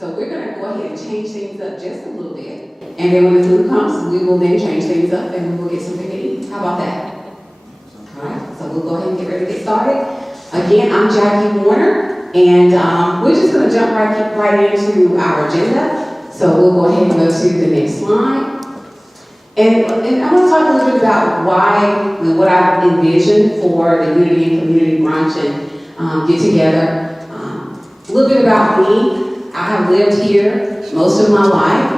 So we're going to go ahead and change things up just a little bit. And then when the food comes, we will then change things up and we will get something to eat. How about that? All right, so we'll go ahead and get ready to get started. Again, I'm Jackie Warner, and we're just going to jump right into our agenda. So we'll go ahead and go to the next slide. And I want to talk a little bit about why and what I envisioned for the Unity and Community Brunch and get together. A little bit about me. I have lived here most of my life.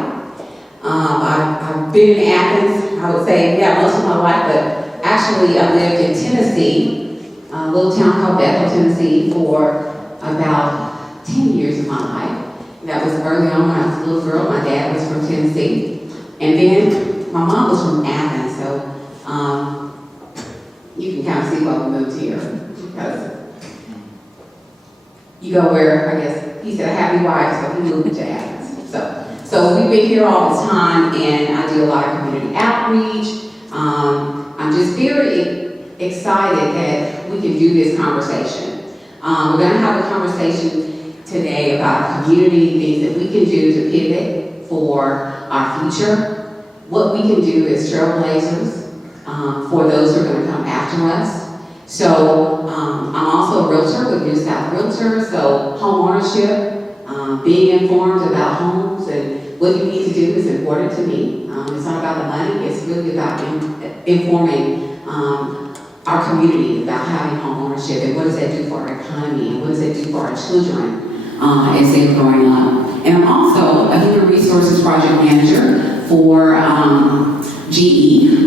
I've been in Athens, I would say, most of my life, but actually I lived in Tennessee, a little town called Bethel, Tennessee, for about 10 years of my life. And that was early on when I was a little girl. My dad was from Tennessee. And then my mom was from Athens, so you can kind of see why we moved here. Because you go where, I guess, he said a happy wife, so he moved to Athens. So we've been here all the time, and I do a lot of community outreach. I'm just very excited that we can do this conversation. We're going to have a conversation today about community, things that we can do to pivot for our future, what we can do as trailblazers for those who are going to come after us. So I'm also a realtor with New South Realtor, so home ownership, being informed about homes and what you need to do is important to me. It's not about the money, it's really about informing our community about having home ownership and what does that do for our economy and what does that do for our children as they're growing up. And I'm also a human resources project manager for GE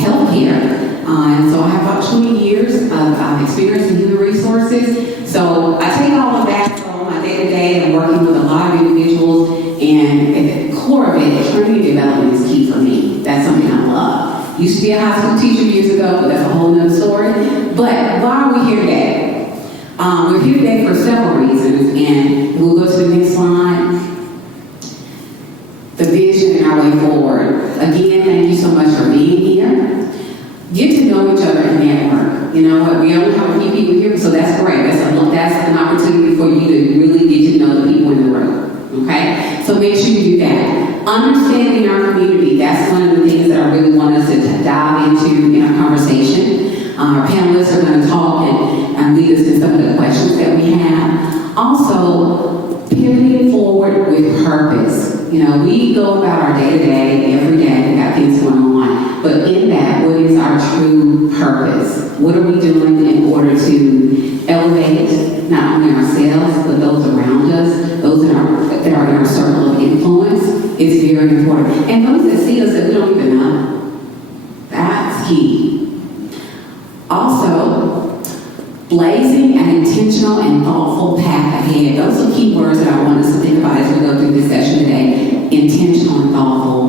Healthcare. And so I have about 20 years of experience in human resources. So I take all of that from my day-to-day and working with a lot of individuals. And at the core of it, training and development is key for me. That's something I love. Used to be a high school teacher years ago, but that's a whole nother story. But why are we here today? We're here today for several reasons. And we'll go to the next slide. The vision and our way forward. Again, thank you so much for being here. Get to know each other and network. You know what? We only have a few people here, so that's great. That's an opportunity for you to really get to know the people in the room. Okay? So make sure you do that. Understanding our community, that's one of the things that I really want us to dive into in our conversation. Our panelists are going to talk and lead us in some of the questions that we have. Also, pivoting forward with purpose. You know, we go about our day-to-day, every day, we got things going on. But in that, what is our true purpose? What are we doing in order to elevate not only ourselves, but those around us, those that are in our circle of influence? It's very important. And those that see us that we don't even know. That's key. Also, blazing an intentional and thoughtful path ahead. Those are key words that I want us to think about as we go through this session today. Intentional and thoughtful.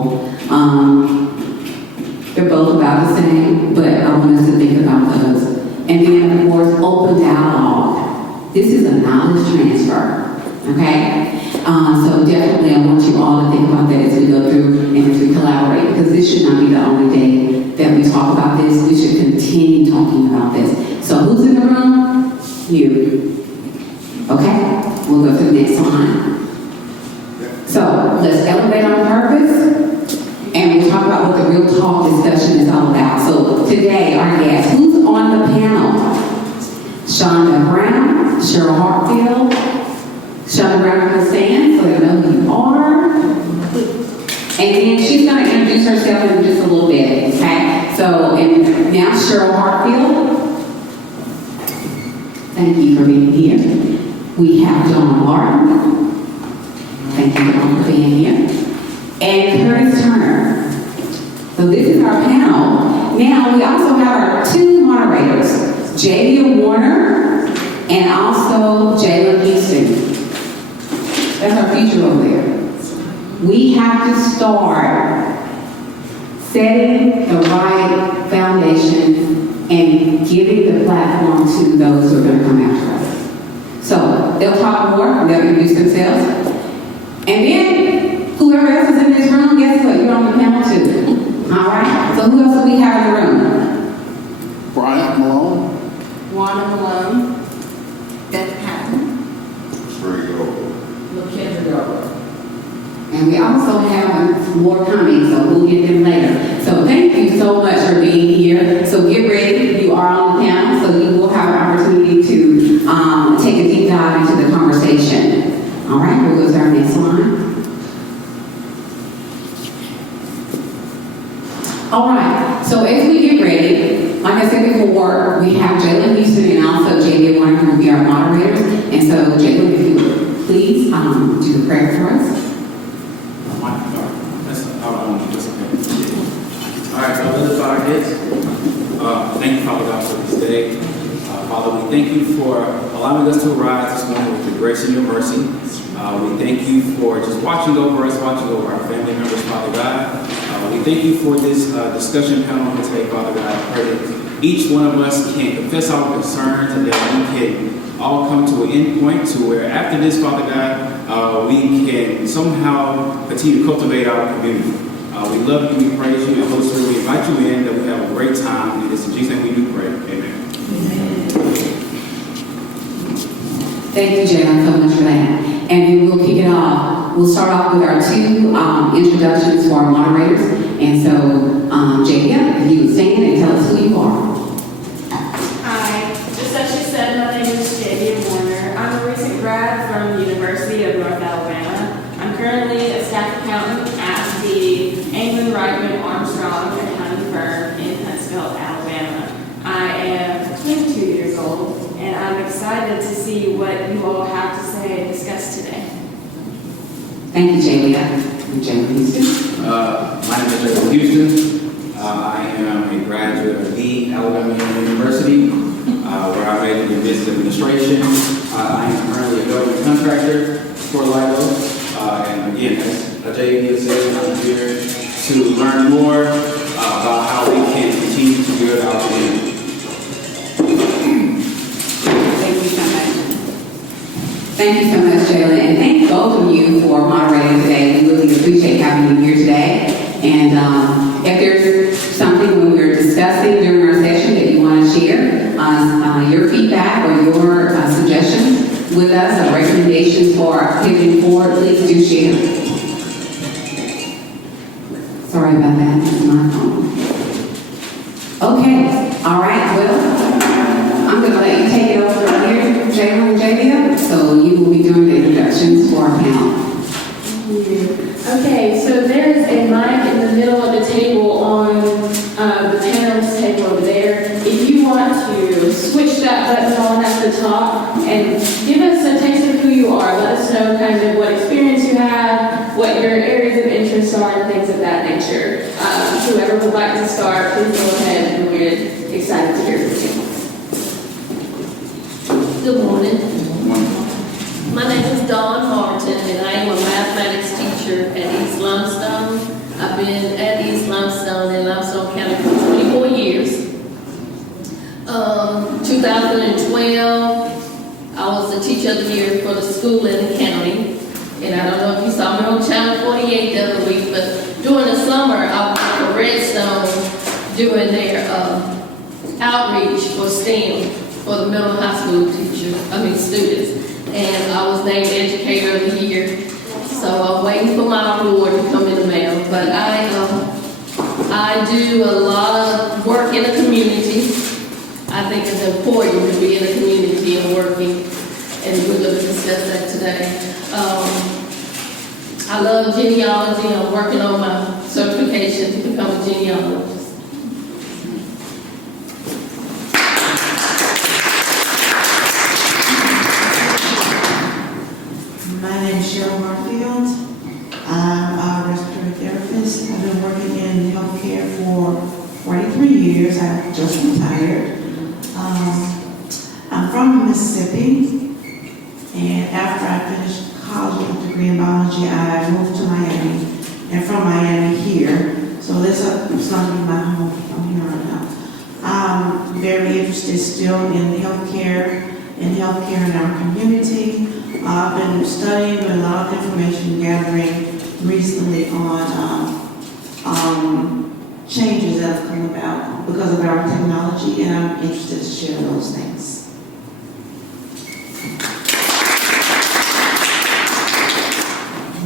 They're both about the same, but I want us to think about those. And then, of course, open dialogue. This is a knowledge transfer, okay? So definitely I want you all to think about that as we go through and as we collaborate, because this should not be the only day that we talk about this. We should continue talking about this. So who's in the room? You. Okay? We'll go to the next slide. So let's elevate our purpose, and we'll talk about what the real talk discussion is all about. So today, our guest, who's on the panel? Shonda Brown, Cheryl Hartfield. Shonda Brown will stand so they know who you are. And then she's going to introduce herself in just a little bit, okay? So, and now Cheryl Hartfield. Thank you for being here. We have Dawn Martin. Thank you all for being here. And Curtis Turner. So this is our panel. Now we also have our two moderators, Jadia Warner and also Jayla Houston. That's our future over there. We have to start setting the right foundation and giving the platform to those who are going to come after us. So they'll talk more, they'll introduce themselves. And then, whoever else is in this room, guess what? You're on the panel too. All right? So who else do we have in the room? Bryant Malone. Wanda Malone. Beth Patton. Sherry Gold. LaKendra Garber. And we also have more coming, so we'll get them later. So thank you so much for being here. So get ready. You are on the panel, so you will have an opportunity to take a deep dive into the conversation. All right, we'll go to our next line. All right, so as we get ready, like I said before, we have Jalen Houston and also J.D. Warner who will be our moderators. And so, Jalen, if you would please do the prayer for us. All right, so let's bow our heads. Thank you, Father God, for this day. Father, we thank you for allowing us to arise this morning with your grace and your mercy. We thank you for just watching over us, watching over our family members, Father God. We thank you for this discussion panel today, Father God. I pray that each one of us can confess our concerns and that we can all come to an end point to where after this, Father God, we can somehow continue to cultivate our community. We love you, we praise you, and Holy Spirit, we invite you in that we have a great time. And it's in Jesus' name we do pray. Amen. Thank you, Jalen, so much for that. And we'll kick it off. We'll start off with our two introductions to our moderators. And so, Jacob, if you would stand and tell us who you are. Hi, just as she said, my name is J.D. Warner. I'm a recent grad from the University of North Alabama. I'm currently a staff accountant at the Anglin Reitman Armstrong accounting firm in Huntsville, Alabama. I am 22 years old, and I'm excited to see what you all have to say and discuss today. Thank you, Jacob. Jalen Houston. My name is Jacob Houston. I am a graduate of the Alabama University, where I majored in business administration. I am currently a government contractor for LIGO. And again, as JD has said, I'm here to learn more about how we can continue to build our community. Thank you so much. Thank you so much, Jalen. And thank both of you for moderating today. We really appreciate having you here today. And if there's something when we're discussing during our session that you want to share, your feedback or your suggestions with us or recommendations for pivoting forward, please do share. Sorry about that. That's my phone. Okay. All right. Well, I'm going to let you take it over right here, Jalen and JD. So you will be doing the introductions for our panel. Okay, so there's a mic in the middle of the table on the panelist table over there. If you want to switch that button on at the top and give us a taste of who you are, let us know kind of what experience you have, what your areas of interest are, and things of that nature. Whoever would like to start, please go ahead, and we're excited to hear from you. Good morning. My name is Dawn Martin, and I am a mathematics teacher at East Limestone. I've been at East Limestone in Limestone County for 24 years. 2012, I was the teacher of the year for the school in the county. And I don't know if you saw me on Channel 48 the other week, but during the summer, I was at Redstone doing their outreach for STEM for the middle high school students. And I was named Educator of the Year. So I'm waiting for my award to come in the mail. But I do a lot of work in the community. I think it's important to be in the community and working. And we're going to discuss that today. I love genealogy. I'm working on my certification to become a genealogist. My name is Cheryl Hartfield. I'm a respiratory therapist. I've been working in healthcare for 43 years. I just retired. I'm from Mississippi, and after I finished college with a degree in biology, I moved to Miami, and from Miami here. So this is going to be my home from here on out. I'm very interested still in healthcare in our community. I've been studying with a lot of information gathering recently on changes that have come about because of our technology, and I'm interested to share those things.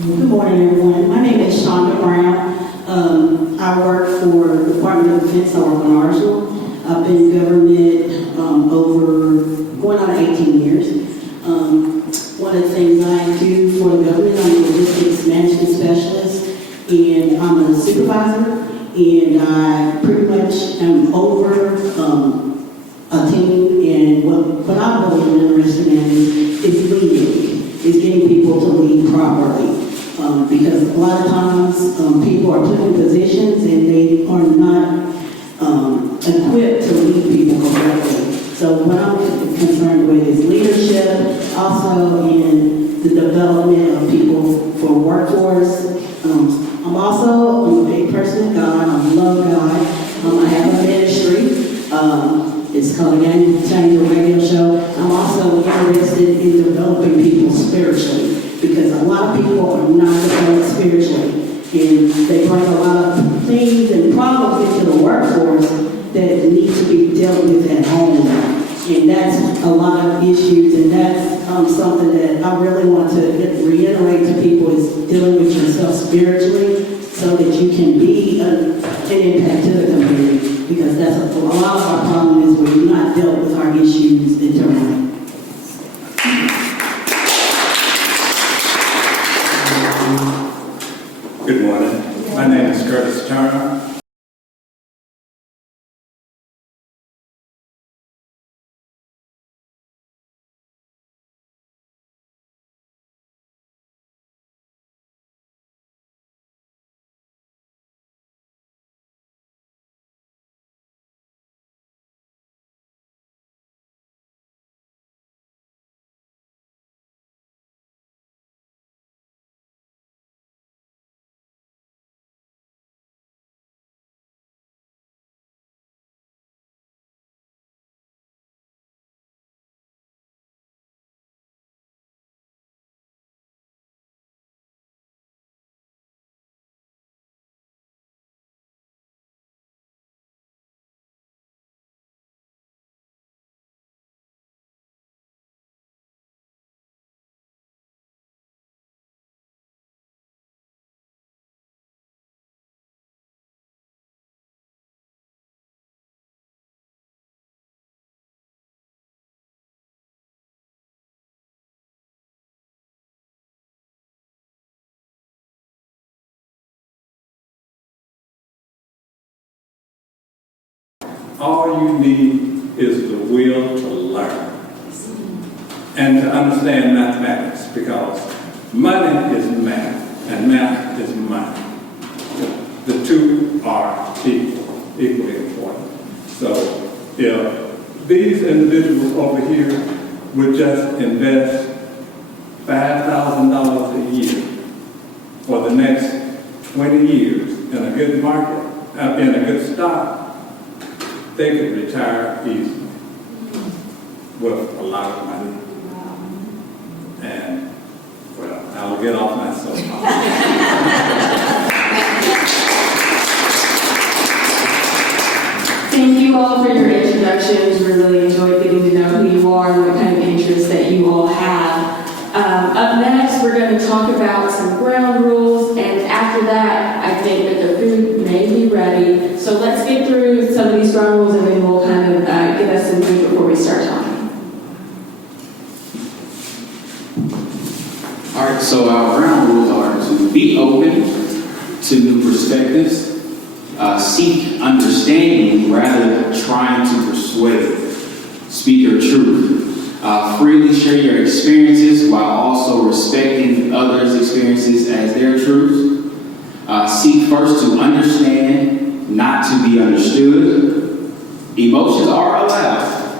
Good morning, everyone. My name is Shonda Brown. I work for the Department of Defense. I work on Arsenal. I've been in government over going on 18 years. One of the things I do for the government, I'm a logistics management specialist, and I'm a supervisor, and I pretty much am over a team, and what I'm really interested in is leading, is getting people to lead properly. Because a lot of times people are put in positions and they are not equipped to lead people correctly. So what I'm concerned with is leadership, also in the development of people for workforce. I'm also a big person of God. I love God. I have a ministry. It's called Game Changer Radio Show. I'm also interested in developing people spiritually, because a lot of people are not developed spiritually, and they bring a lot of things and problems into the workforce that need to be dealt with at home. And that's a lot of issues, and that's something that I really want to reiterate to people, is dealing with yourself spiritually so that you can be an impact to the community. Because that's a lot of our problem is we've not dealt with our issues internally. Good morning. My name is Curtis Turner. All you need is the will to learn and to understand mathematics, because money is math and math is money. The two are equally important. So if these individuals over here would just invest $5,000 a year for the next 20 years in a good market, in a good stock, they could retire easily with a lot of money. And, well, I'll get off my soapbox. Thank you all for your introductions. We really enjoyed getting to know who you are and what kind of interests that you all have. Up next, we're going to talk about some ground rules, and after that, I think that the food may be ready. So let's get through some of these ground rules, and then we'll kind of get us some food before we start talking. All right, so our ground rules are to be open to new perspectives, seek understanding rather than trying to persuade, speak your truth, freely share your experiences while also respecting others' experiences as their truths, seek first to understand, not to be understood. Emotions are allowed,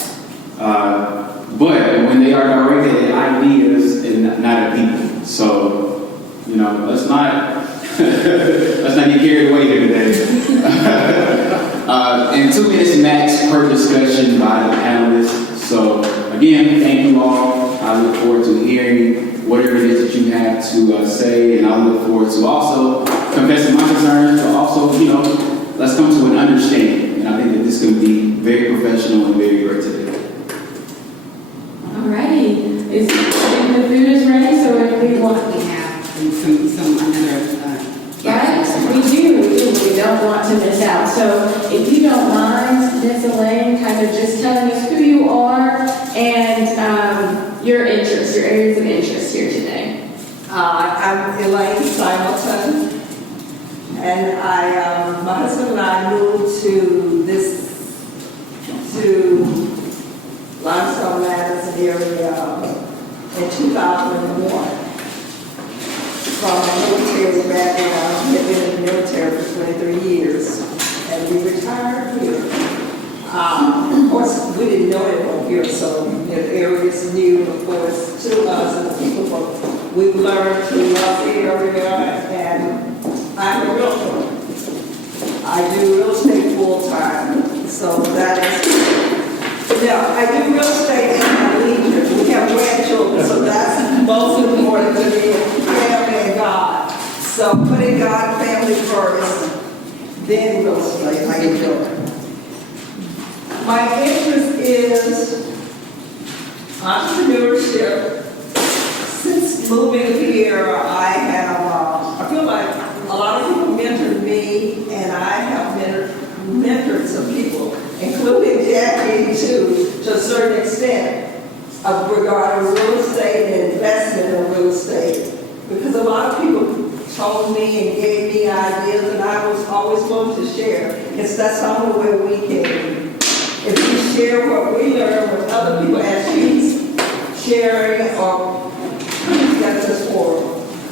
but when they are directed at ideas and not at people. So, let's not let's not get carried away here today. And 2 minutes max per discussion by the panelists. So again, thank you all. I look forward to hearing whatever it is that you have to say, and I look forward to also confessing my concerns, but also, let's come to an understanding. And I think that this can be very professional and very great today. All righty. The food is ready, so if we want... We have some interest, your areas of interest here today. I'm Elaine Simonton, and my husband and I moved to Limestone Madison area in 2001. From a military background, we had been in the military for 23 years, and we retired here. Of course, we didn't know it here, so the area is new, of course, to us and the people. But we've learned to love the area, and I'm a realtor. I do real estate full time, so that is. Now, I do real estate in my leisure. We have grandchildren, so that's most important to me, family and God. So putting God, family first, then real estate. I enjoy it. My interest is entrepreneurship. Since moving here, I feel like a lot of people mentored me, and I have mentored some people, including Jackie too, to a certain extent, regarding real estate and investment in real estate. Because a lot of people told me and gave me ideas, and I was always willing to share. Because that's the only way we can. If we share what we learn with other people, as she's sharing or that's this forum.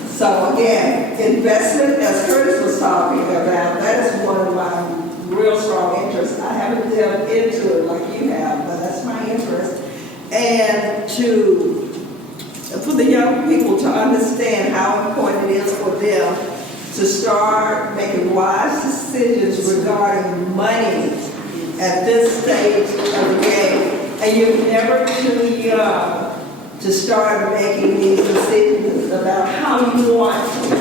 So again, investment, as Curtis was talking about, that is one of my real strong interests. I haven't delved into it like you have, but that's my interest. And for the young people to understand how important it is for them to start making wise decisions regarding money at this stage of the game. And you're never too young to start making these decisions about how you want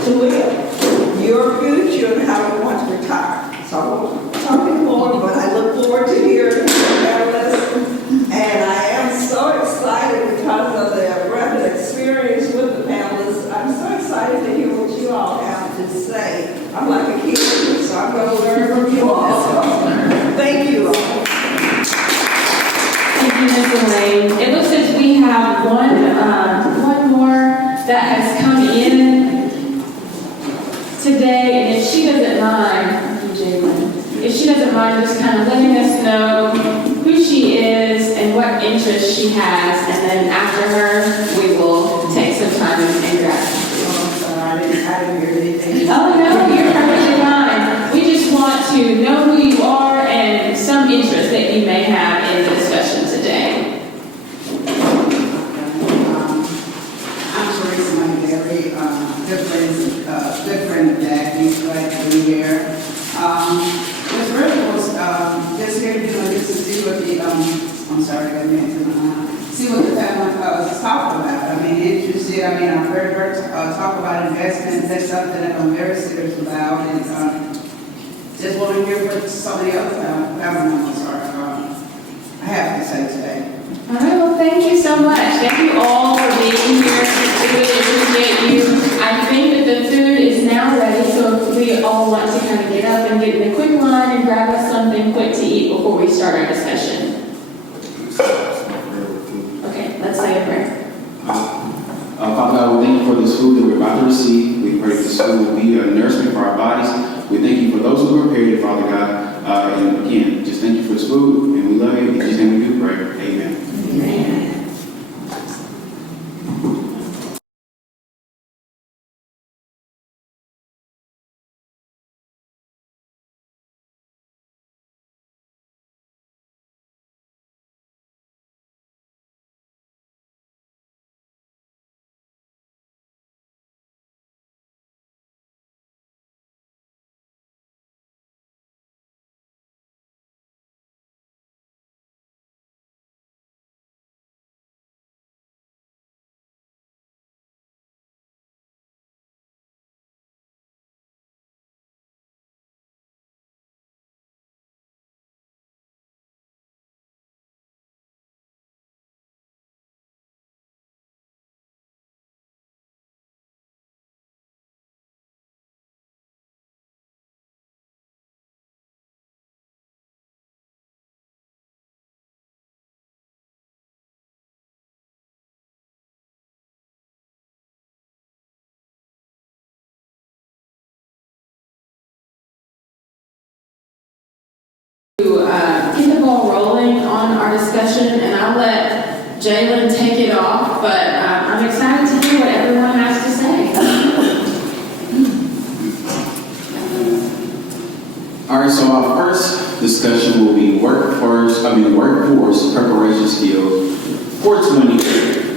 to live, your future, and how you want to retire. So I won't talk anymore, but I look forward to hearing from panelists. And I am so excited because of the breadth of experience with the panelists. I'm so excited to hear what you all have to say. I'm like a kid, so I'm going to learn from you all. Thank you all. Thank you, Ms. Elaine. It looks as we have one more that has come in today, and if she doesn't mind, if she doesn't mind just kind of letting us know who she is and what interests she has, and then after her, we will take some time and grab some food. I didn't hear anything. Oh, no, you're perfectly fine. We just want to know who you are and some interest that you may have in the discussion today. I'm Teresa Montgomery, good friend of Jackie's, glad to be here. Ms. Riddle was just here to see what the, I'm sorry, I got into my see what the family is talking about. I mean, interested, I've heard her talk about investments. That's something that I'm very serious about, and just want to hear what some of the other family members I have to say today. All right, well, thank you so much. Thank you all for being here. We really appreciate you. I think that the food is now ready, so if we all want to kind of get up and get in a quick line and grab us something quick to eat before we start our discussion. Okay, let's say a prayer. Father God, we thank you for this food that we're about to receive. We pray that this food will be a nourishment for our bodies. We thank you for those who prepared it, Father God. And again, just thank you for this food, and we love you. In Jesus' name we do pray. Amen. Amen. rolling on our discussion, and I'll let Jalen take it off, but I'm excited to hear what everyone has to say. All right, so our first discussion will be workforce preparation skills for 2030.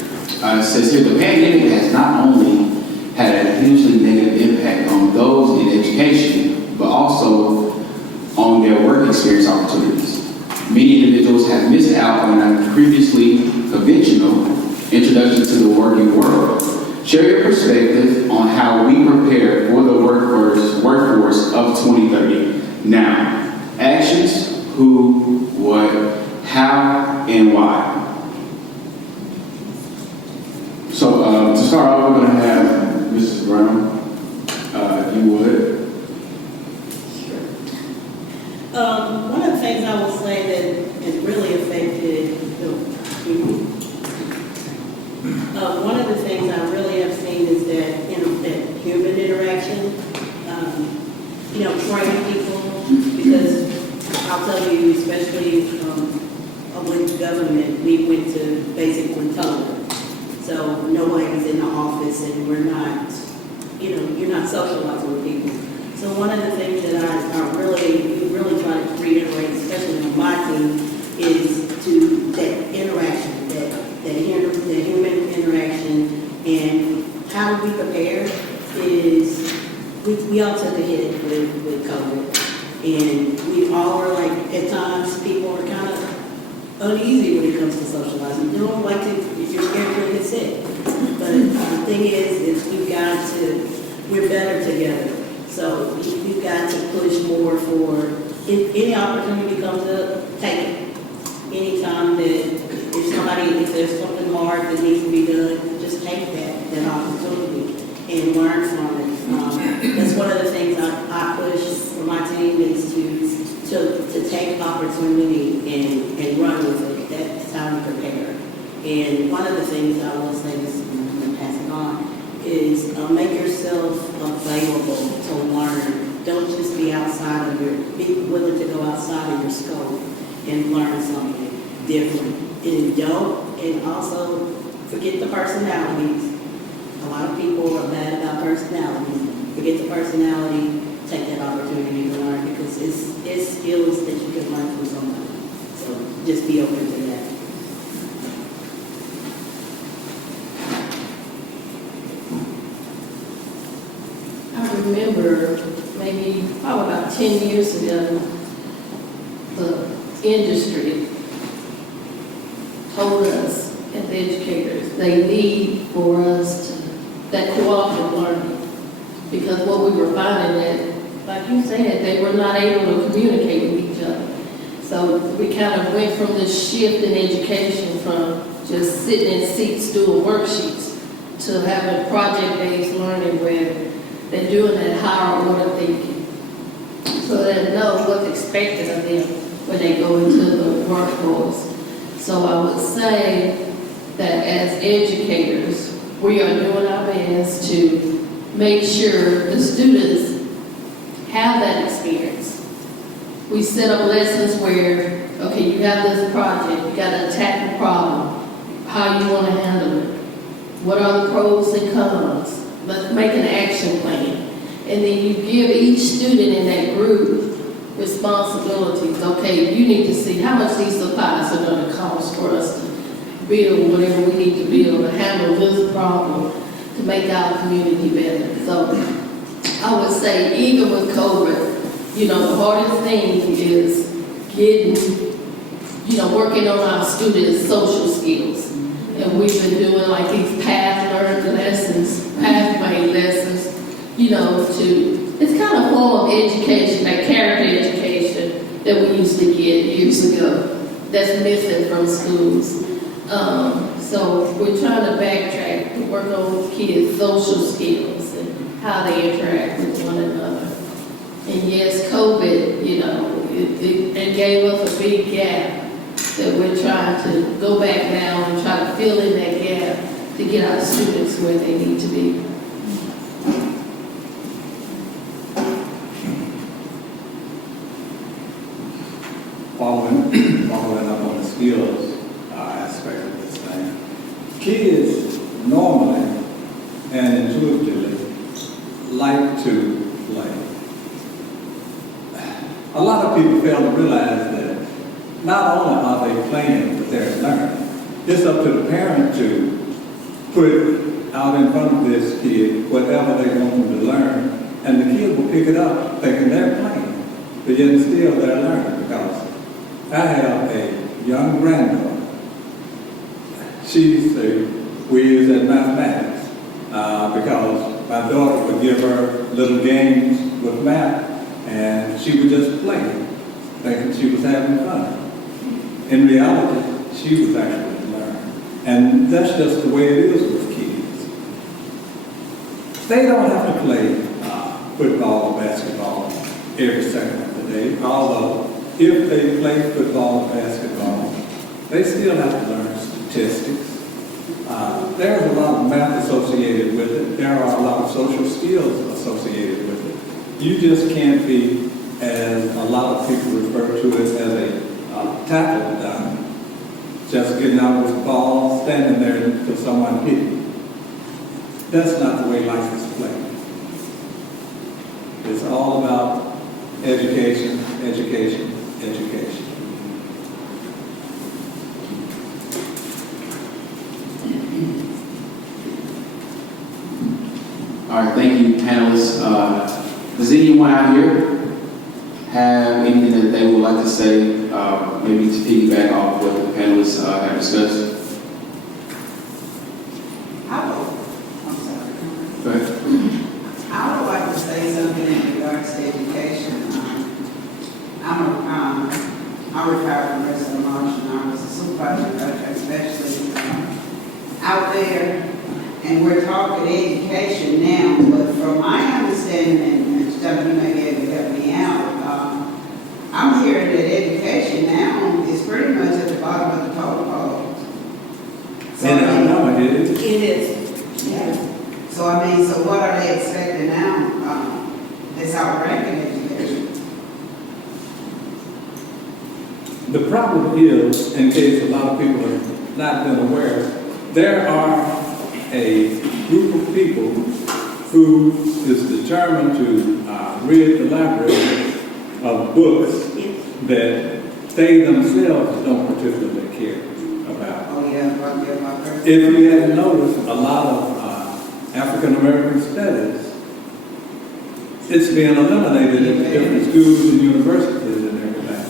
It says here, the pandemic has not only had a hugely negative impact on those in education, but also on their work experience opportunities. Many individuals have missed out on a previously conventional introduction to the working world. Share your perspective on how we prepare for the workforce of 2030. Now, actions, who, what, how, and why. So to start off, we're going to have Mrs. Brown, if you would. One of the things I will say that has really affected, one of the things I really have seen is that, that human interaction, training people, because I'll tell you, especially with government, we went to basic one tone. So nobody's in the office and we're not, you're not socializing with people. So one of the things that we really try to reiterate, especially on my team, is to that interaction, that human interaction, and how we prepare is we all took a hit with COVID, and we all were like, at times people are kind of uneasy when it comes to socializing. You don't like to, if you're scared to get sick. But the thing is we're better together. So we've got to push more for, if any opportunity comes up, take it. Anytime that if there's something hard that needs to be done, just take that opportunity and learn from it. That's one of the things I push for my team is to take opportunity and run with it. That's how we prepare. And one of the things I will say is, I'm going to pass it on, is make yourself available to learn. Don't just be be willing to go outside of your scope and learn something different. And also forget the personalities. A lot of people are bad about personalities. Forget the personality, take that opportunity to learn, because it's skills that you can learn from somebody. So just be open to that. I remember probably about 10 years ago, the industry told us as educators they need for us that cooperative learning, because what we were finding that, like you said, they were not able to communicate with each other. So we kind of went from this shift in education from just sitting in seats doing worksheets to having project-based learning where they're doing that higher order thinking. So they know what's expected of them when they go into the workforce. So I would say that as educators, we are doing our best to make sure the students have that experience. We set up lessons where, okay, you have this project, you got to attack the problem, how you want to handle it, what are the pros and cons, let's make an action plan. And then you give each student in that group responsibilities. Okay, you need to see how much these supplies are going to cost for us to build whatever we need to build to handle this problem to make our community better. So I would say even with COVID, the hardest thing is working on our students' social skills. And we've been doing like these pathway lessons, it's kind of a form of education, like character education that we used to get years ago that's missing from schools. So we're trying to backtrack to work on kids' social skills and how they interact with one another. And yes, COVID, it gave us a big gap that we're trying to go back now and try to fill in that gap to get our students where they need to be. Following up on and intuitively like to play. A lot of people fail to realize that not only are they playing, but they're learning. It's up to the parent to put out in front of this kid whatever they want them to learn, and the kid will pick it up thinking they're playing, but yet still they're learning. Because I have a young granddaughter. She's a whiz at mathematics because my daughter would give her little games with math, and she would just play, thinking she was having fun. In reality, she was actually learning. And that's just the way it is with kids. They don't have to play football or basketball every second of the day, although if they play football or basketball, they still have to learn statistics. There's a lot of math associated with it. There are a lot of social skills associated with it. You just can't be, as a lot of people refer to it, as a tackle down, just getting out with the ball, standing there until someone hit you. That's not the way life is played. It's all about education, education, education. All right, thank you, panelists. Does anyone out here have anything that they would like to say, maybe to piggyback off what the panelists have discussed? I'm sorry. Go ahead. I would like to say something in regards to education. I retired from Western Marsh, and I was a supervisor, especially out there. And we're talking education now, but from my understanding, and Stuff, you may be able to help me out, I'm hearing that education now is pretty much at the bottom of the totem pole. So, And I know it is. it is. Yeah. So so what are they expecting now? That's outranking education. The problem is, in case a lot of people have not been aware, there are a group of people who is determined to rid the library of books that they themselves don't particularly care about. Oh, yeah, my first. If you hadn't noticed, a lot of African American studies, it's being eliminated in different schools and universities and everything.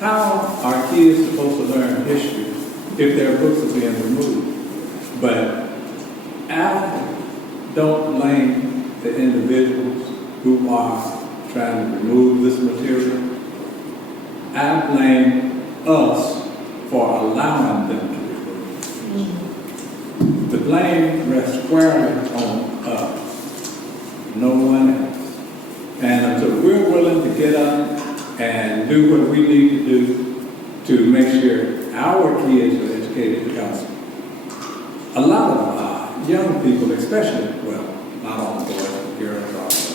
How are kids supposed to learn history if their books are being removed? But I don't blame the individuals who are trying to remove this material. I blame us for allowing them to remove it. The blame rests squarely on us, no one else. And until we're willing to get up and do what we need to do to make sure our kids are educated, because a lot of young people, especially, well, not all boys, but girls also,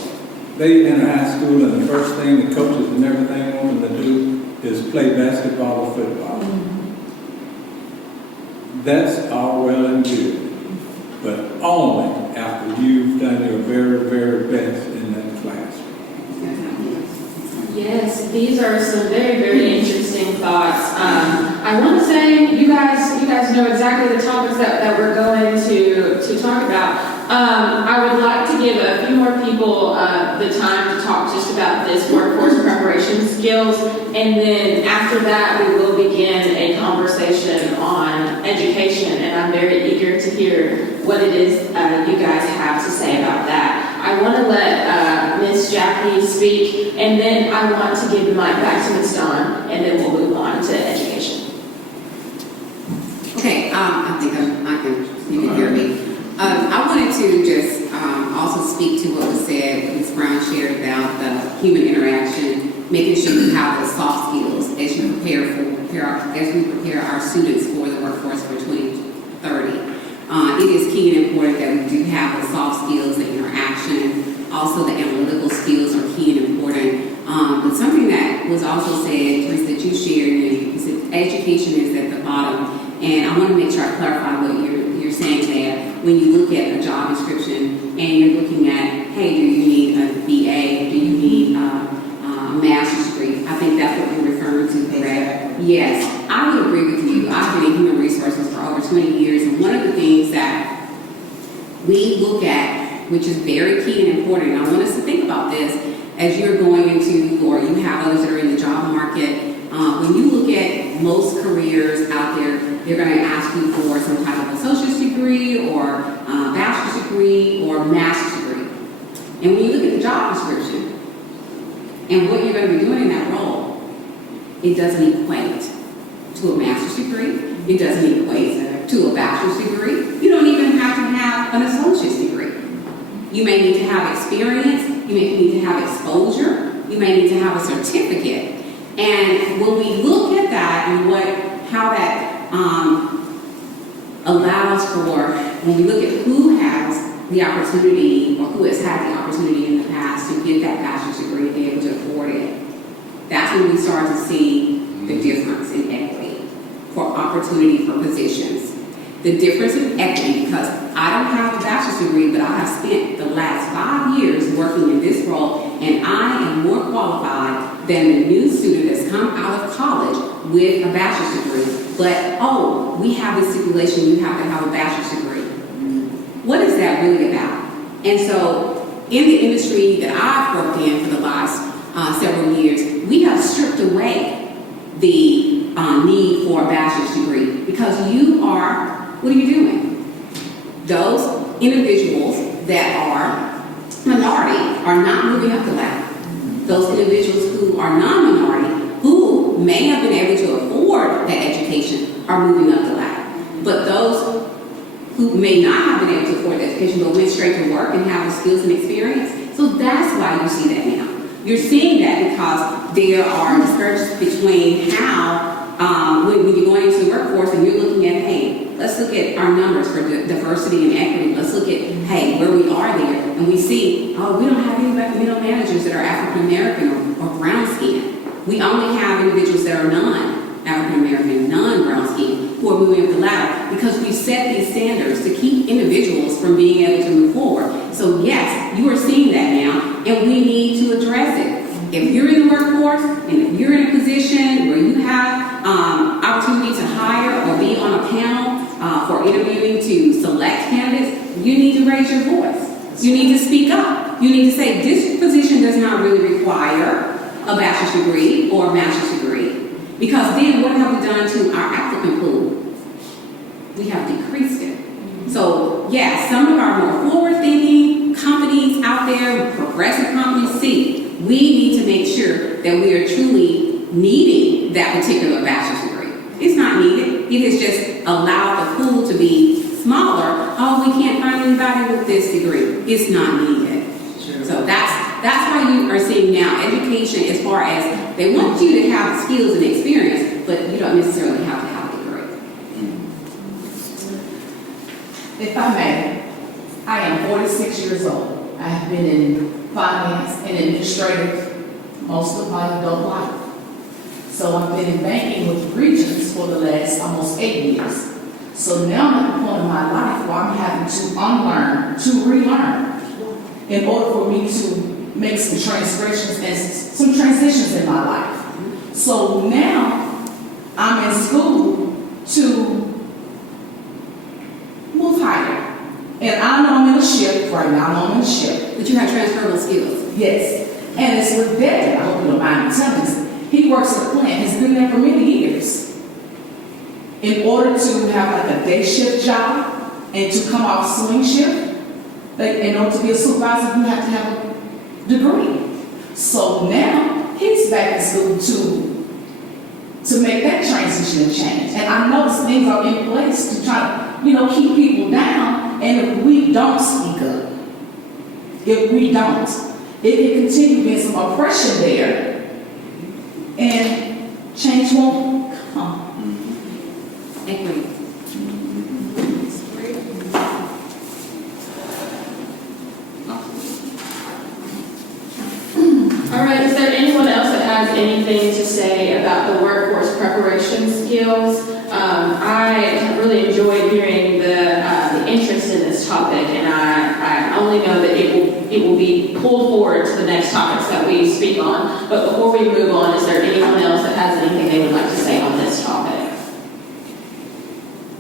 they enter high school and the first thing the coaches and everything want them to do is play basketball or football. That's all well and good, but only after you've done your very, very best in that classroom. Yes, these are some very, very interesting thoughts. I want to say you guys know exactly the topics that we're going to talk about. I would like to give a few more people the time to talk just about this workforce preparation skills, and then after that we will begin a conversation on education, and I'm very eager to hear what it is you guys have to say about that. I want to let Ms. Jackie speak, and then I want to give the mic back to Ms. Dawn, and then we'll move on to education. Okay, I think you can hear me. I wanted to just also speak to what was said, what Ms. Brown shared about the human interaction, making sure you have the soft skills as you prepare our students for the workforce for 2030. It is key and important that we do have the soft skills, the interaction, also the analytical skills are key and important. But something that was also said, Teresa, that you shared, you said education is at the bottom, and I want to make sure I clarify what you're saying there. say, when you look at a job description and you're looking at, hey, do you need a BA? Do you need a master's degree? I think that's what you're referring to, correct? Yes, I would agree with you. I've been in human resources for over 20 years, and one of the things that we look at, which is very key and important, and I want us to think about this as you're going into, or you have others that are in the job market. When you look at most careers out there, they're going to ask you for some type of associate's degree or bachelor's degree or master's degree. And when you look at the job description and what you're going to be doing in that role, it doesn't equate to a master's degree. It doesn't equate to a bachelor's degree. You don't even have to have an associate's degree. You may need to have experience. You may need to have exposure. You may need to have a certificate. And when we look at that and how that allows for, when we look at who has the opportunity or who has had the opportunity in the past to get that bachelor's degree and be able to afford it, that's when we start to see the difference in equity for opportunity for positions. The difference in equity, because I don't have a bachelor's degree, but I have spent the last 5 years working in this role, and I am more qualified than the new student that's come out of college with a bachelor's degree. But, we have this stipulation, you have to have a bachelor's degree. What is that really about? And so, in the industry that I've worked in for the last several years, we have stripped away the need for a bachelor's degree because what are you doing? Those individuals that are minority are not moving up the ladder. Those individuals who are non-minority, who may have been able to afford that education, are moving up the ladder. But those who may not have been able to afford that education but went straight to work and have the skills and experience, so that's why you see that now. You're seeing that because there are disparities between how, when you're going into the workforce and you're looking at, hey, let's look at our numbers for diversity and equity. Let's look at, hey, where we are there. And we see, we don't have any middle managers that are African American or brown skin. We only have individuals that are non-African American, non-brown skin who are moving up the ladder because we set these standards to keep individuals from being able to move forward. So yes, you are seeing that now, and we need to address it. If you're in the workforce and if you're in a position where you have opportunity to hire or be on a panel for interviewing to select candidates, you need to raise your voice. You need to speak up. You need to say, this position does not really require a bachelor's degree or a master's degree. Because then what have we done to our applicant pool? We have decreased it. So, yeah, some of our more forward-thinking companies out there, progressive companies, we need to make sure that we are truly needing that particular bachelor's degree. It's not needed. It has just allowed the pool to be smaller. We can't find anybody with this degree. It's not needed. Sure. So that's why you are seeing now education as far as they want you to have skills and experience, but you don't necessarily have to have a degree. If I may, I am 46 years old. I have been in finance and administrative most of my adult life. So I've been in banking with Regions for the last almost 8 years. So now I'm at the point in my life where I'm having to unlearn, to relearn, in order for me to make some transgressions and some transitions in my life. So now I'm in school to move higher. And I know I'm in a shift right now. I'm in a shift. But you have transferable skills. Yes. And it's with Dad. I hope you don't mind me telling you. He works at a plant. He's been there for many years. In order to have like a day shift job and to come off swing shift, in order to be a supervisor, you have to have a degree. So now he's back in school to make that transition and change. And I know things are in place to try to, keep people down. And if we don't speak up, it can continue being some oppression there, and change won't come. Equity. All right, is there anyone else that has anything to say about the workforce preparation skills? I really enjoyed hearing the interest in this topic, and I only know that it will be pulled forward to the next topics that we speak on. But before we move on, is there anyone else that has anything they would like to say on this topic?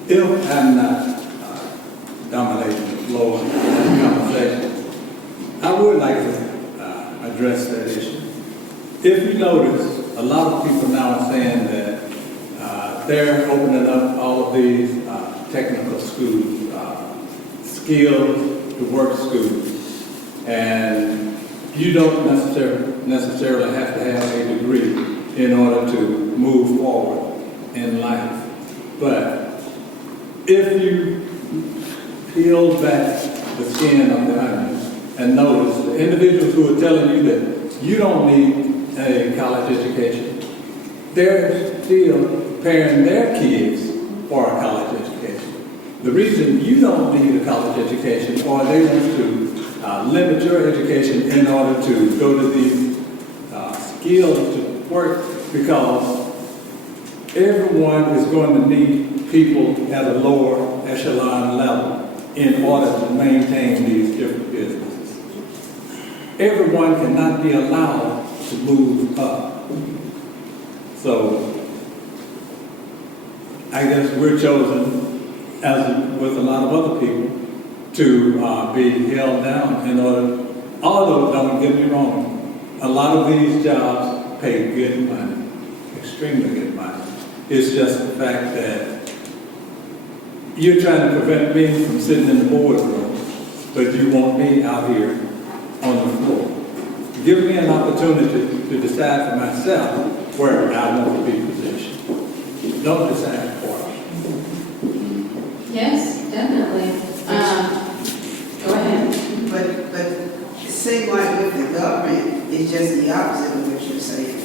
If I'm not dominating the floor in this conversation, I would like to address that issue. If you notice, a lot of people now are saying that they're opening up all of these technical schools, skilled to work schools, and you don't necessarily have to have a degree in order to move forward in life. But if you peel back the skin of the onion and notice the individuals who are telling you that you don't need a college education, they're still preparing their kids for a college education. The reason you don't need a college education, or they want to limit your education in order to go to these skills to work, because everyone is going to need people at a lower echelon level in order to maintain these different businesses. Everyone cannot be allowed to move up. So I guess we're chosen, as with a lot of other people, to be held down in order, although don't get me wrong, a lot of these jobs pay good money, extremely good money. It's just the fact that you're trying to prevent me from sitting in the boardroom, but you want me out here on the floor. Give me an opportunity to decide for myself where I want to be positioned. Don't decide for me. Yes, definitely. Go ahead. But it seems like with the government, it's just the opposite of what you're saying.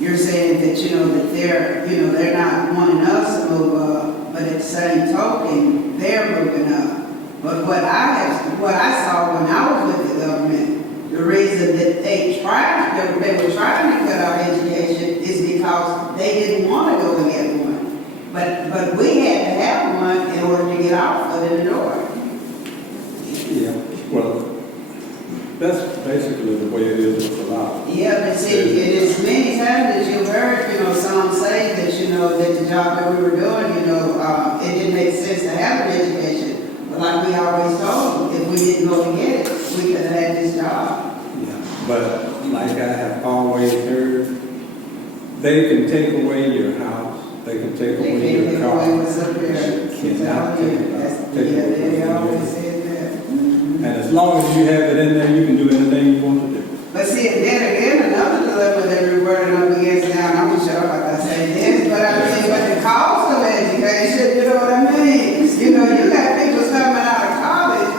You're saying that, that they're not wanting us to move up, but at the same token, they're moving up. But what I saw when I was with the government, the reason that they were trying to cut our education is because they didn't want to go and get one. But we had to have one in order to get our foot in the door. Yeah, well, that's basically the way it is with a lot. Yeah, but see, it is many times that you've heard, some say that, that the job that we were doing, it didn't make sense to have an education. But like we always told them, if we didn't go and get it, we could have had this job. Yeah, but like I have always heard, they can take away your house, they can take They away can't your take car. away what's up there. Cannot take away They your always house. said that. And as long as you have it in there, you can do anything you want to do. But see, and then again, another dilemma that we're running up against now, and I'm not sure if I can say this, but but the cost of education, you know what I mean? You got people coming out of college,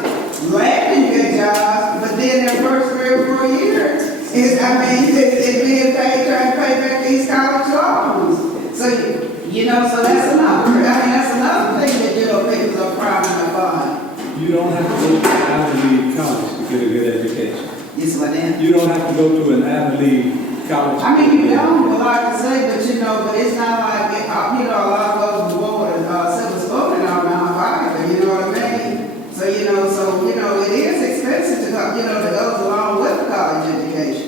landing good jobs, but then their first 3 or 4 years is being paid, trying to pay back these college loans. So, so that's another thing that, people are priming upon. You don't have to go to an Ivy League college to get a good education. Yes, what then? You don't have to go to an Ivy League college. You don't, well, like I say, but it's not like, a lot of folks born civil spoken on Mount Ivy, you know what I mean? So, it is expensive to go, that goes along with the college education.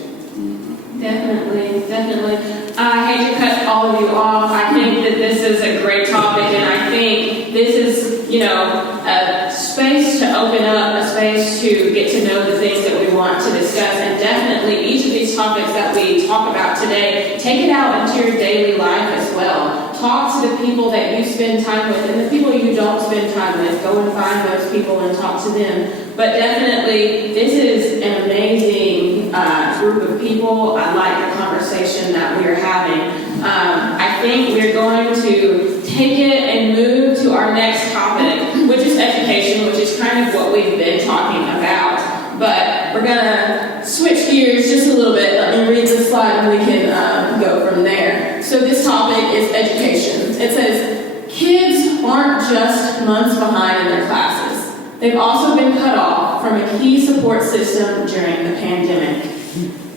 Definitely. I hate to cut all of you off. I think that this is a great topic, and I think this is, a space to open up, a space to get to know the things that we want to discuss, and definitely each of these topics that we talk about today, take it out into your daily life as well. Talk to the people that you spend time with, and the people you don't spend time with. Go and find those people and talk to them. But definitely, this is an amazing group of people. I like the conversation that we are having. I think we're going to take it and move to our next topic, which is education, which is kind of what we've been talking about. But we're going to switch gears just a little bit. Let me read the slide and we can go from there. So this topic is education. It says, kids aren't just months behind in their classes. They've also been cut off from a key support system during the pandemic.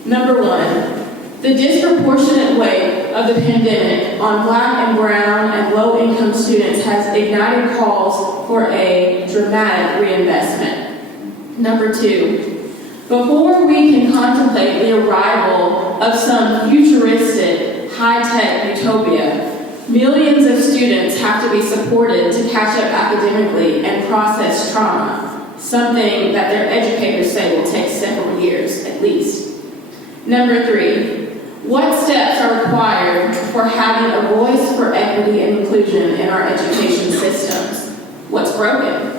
Number one, the disproportionate weight of the pandemic on Black and brown and low-income students has ignited calls for a dramatic reinvestment. Number 2, before we can contemplate the arrival of some futuristic, high-tech utopia, millions of students have to be supported to catch up academically and process trauma, something that their educators say will take several years at least. Number 3, what steps are required for having a voice for equity and inclusion in our education systems? What's broken?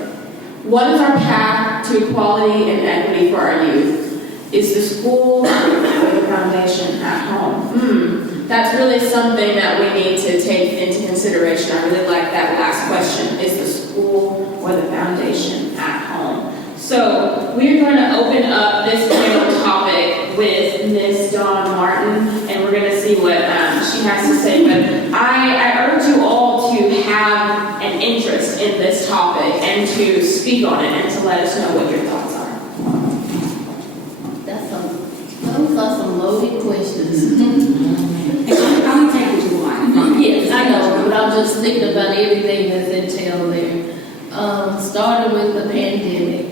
What is our path to equality and equity for our youth? Is the school or the foundation at home? That's really something that we need to take into consideration. I really like that last question. Is the school or the foundation at home? So we're going to open up this panel topic with Ms. Dawn Martin, and we're going to see what she has to say. But I urge you all to have an interest in this topic and to speak on it and to let us know what your thoughts are. Those are some loaded questions. I'm taking too long. Yes, I know, but I'm just thinking about everything that's entailed there. Starting with the pandemic.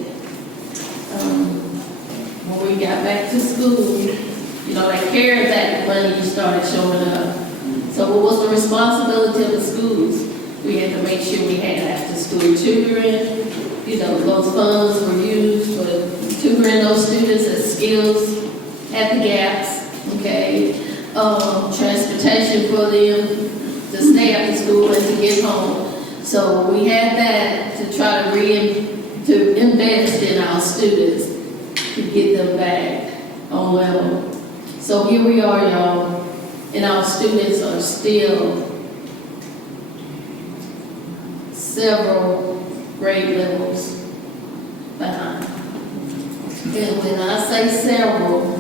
When we got back to school, you know, that CARES Act money started showing up. So what was the responsibility of the schools? We had to make sure we had after-school tutoring. You know, those funds were used for tutoring those students as skills at the gaps, okay? Transportation for them to stay after school and to get home. So we had that to try to invest in our students to get them back on level. So here we are, y'all, and our students are still several grade levels behind. And when I say several,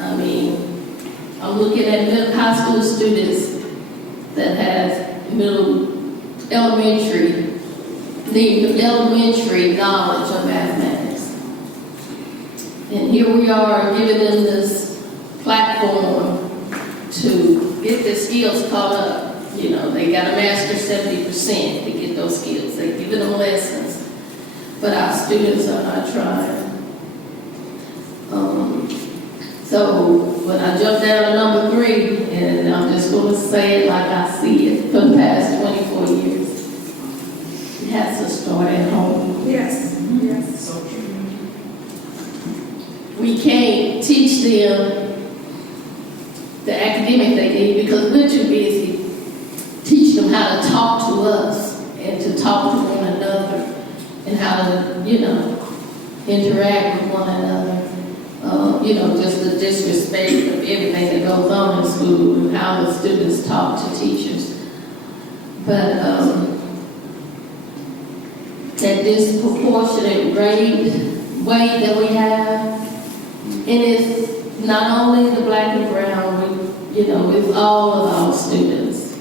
I mean, I'm looking at high school students that have elementary knowledge of mathematics. And here we are giving them this platform to get their skills caught up. You know, they got to master 70% to get those skills. They're giving them lessons, but our students are not trying. So when I jump down to number 3, and I'm just going to say it like I see it for the past 24 years, it has to start at home. Yes, yes. So true. We can't teach them the academic they need because we're too busy teaching them how to talk to us and to talk to one another and how to, you know, interact with one another. You know, just the disrespect of everything that goes on in school and how the students talk to teachers. But that disproportionate weight that we have, and it's not only the Black and brown, you know, it's all of our students.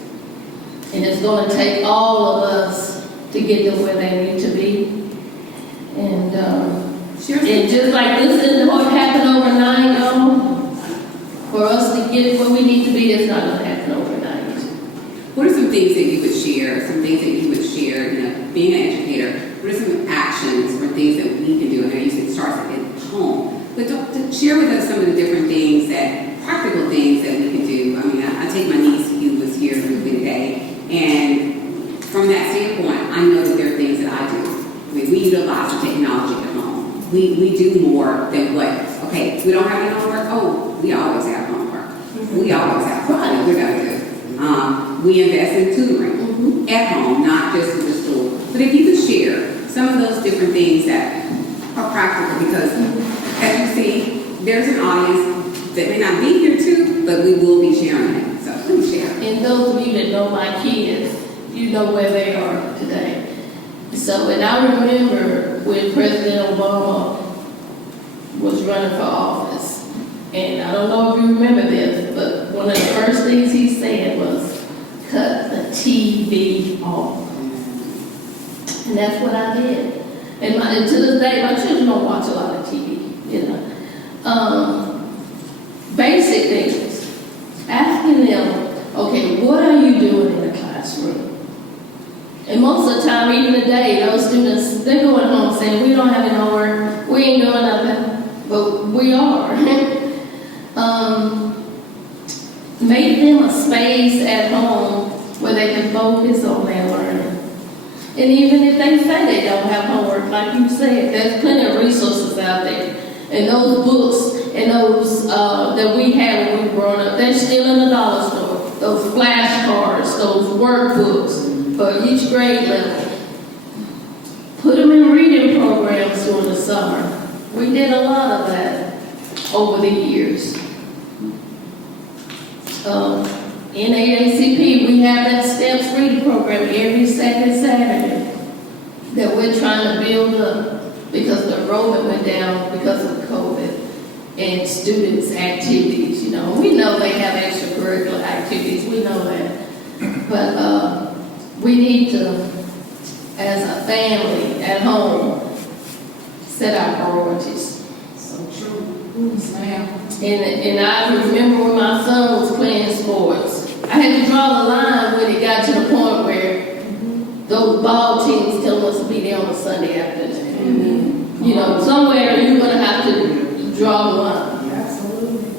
And it's going to take all of us to get them where they need to be. And and just like this didn't happen overnight, for us to get where we need to be, it's not going to happen overnight. What are some things that you would share, you know, being an educator, what are some actions or things that we can do? I know you said it starts at home, but to share with us some of the different things practical things that we can do. I mean, I take my niece who was here with me today, and from that standpoint, I know that there are things that I do. I mean, we utilize the technology at home. We do more than what, okay, we don't have any homework? Oh, we always have homework. We always have something we're going to do. We invest in tutoring at home, not just in the school. But if you could share some of those different things that are practical, because as you see, there's an audience that may not be here too, but we will be sharing it. So please share. And those of you that know my kids, you know where they are today. So, and I remember when President Obama was running for office, and I don't know if you remember this, but one of the first things he said was, cut the TV off. And that's what I did. And to this day, my children don't watch a lot of TV, you know. Basic things. Ask time, even today, those students, they're going home saying, we don't have any homework, we ain't doing nothing, but we are. Make them a space at home where they can focus on their learning. And even if they say they don't have homework, like you said, there's plenty of resources out there. And those books and those that we had when we were growing up, they're still in the dollar store. Those flashcards, those workbooks for each grade level. Put them in reading programs during the summer. We did a lot of that over the years. In AACP, we have that STEPS reading program every second Saturday that we're trying to build up because the enrollment went down because of COVID and students' activities. You know, we know they have extracurricular activities, we know that. But we need to, as a family at home, set our priorities. So true. Yes, ma'am. And I remember when my son was playing sports, I had to draw the line when it got to the point where those ball teams telling us to be there on a Sunday afternoon. You know, somewhere you're going to have to draw the line. Absolutely.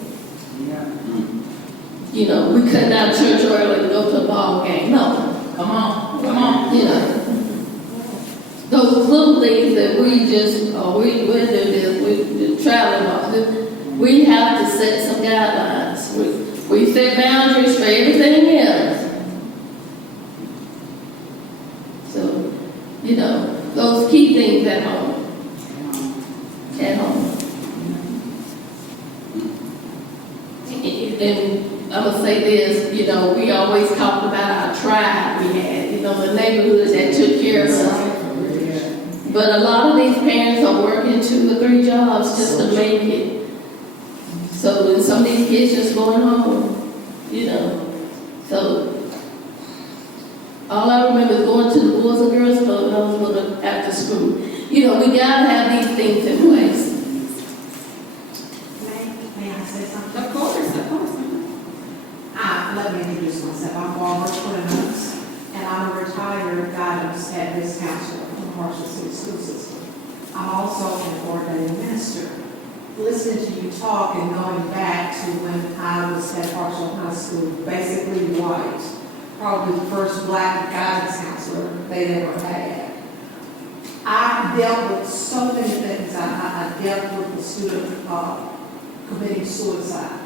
You know, we couldn't out of church early to go to a ball game. No. Come on, come on. You know, those little things that we just, oh, we'll do this, we travel. We have to set some guidelines. We set boundaries for everything else. So, you know, those key things at home. At home. And I'm going to say this, you know, we always talked about our tribe we had, you know, the neighborhoods that took care of us. But a lot of these parents are working 2 or 3 jobs just to make it. So when some of these kids just going home, you know. So all I remember is going to the Boys and Girls Club when I was little after school. You know, we gotta have these things in place. May I say something? Of course. Let me introduce myself. I'm Barbara Quintus, and I'm a retired guidance advice counselor from the Marshall City School System. I'm also an ordained minister. Listening to you talk and going back to when I was at Marshall High School, basically white, probably the first black guidance counselor they ever had. I dealt with so many things. I dealt with the student committing suicide.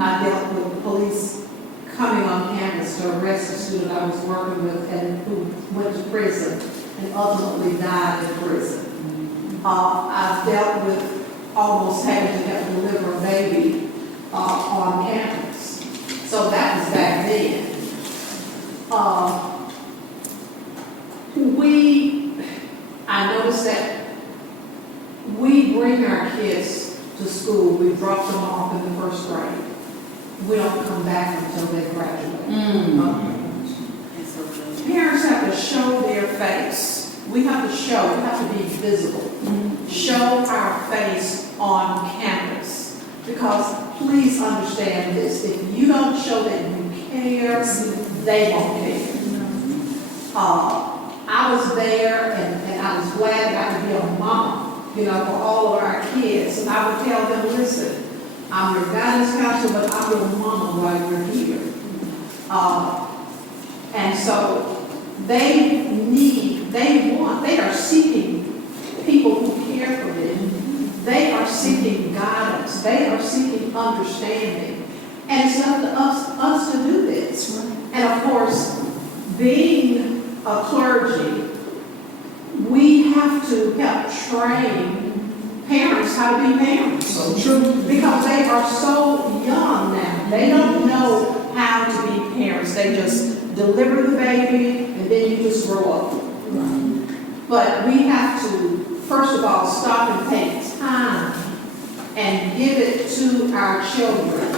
I dealt with the police coming on campus to arrest a student I was working with and who went to prison and ultimately died in prison. I've dealt with almost having to have to deliver a baby on campus. So that was back then. I noticed that we bring our kids to school, we drop them off in the first grade. We don't come back until they graduate. Parents have to show their face. We have to be visible. Show our face on campus. Because please understand this, if you don't show that you care, they won't care. I was there and I was glad I could be a mom, you know, for all of our kids. And I would tell them, listen, I'm your guidance counselor, but I'm your mama while you're here. And so they are seeking people who care for them. They are seeking guidance. They are seeking understanding. And it's up to us to do this. And of course, being a clergy, we have to help train parents how to be parents. So true. Because they are so young now. They don't know how to be parents. They just deliver the baby and then you just grow up. But we have to, first of all, stop and take time and give it to our children.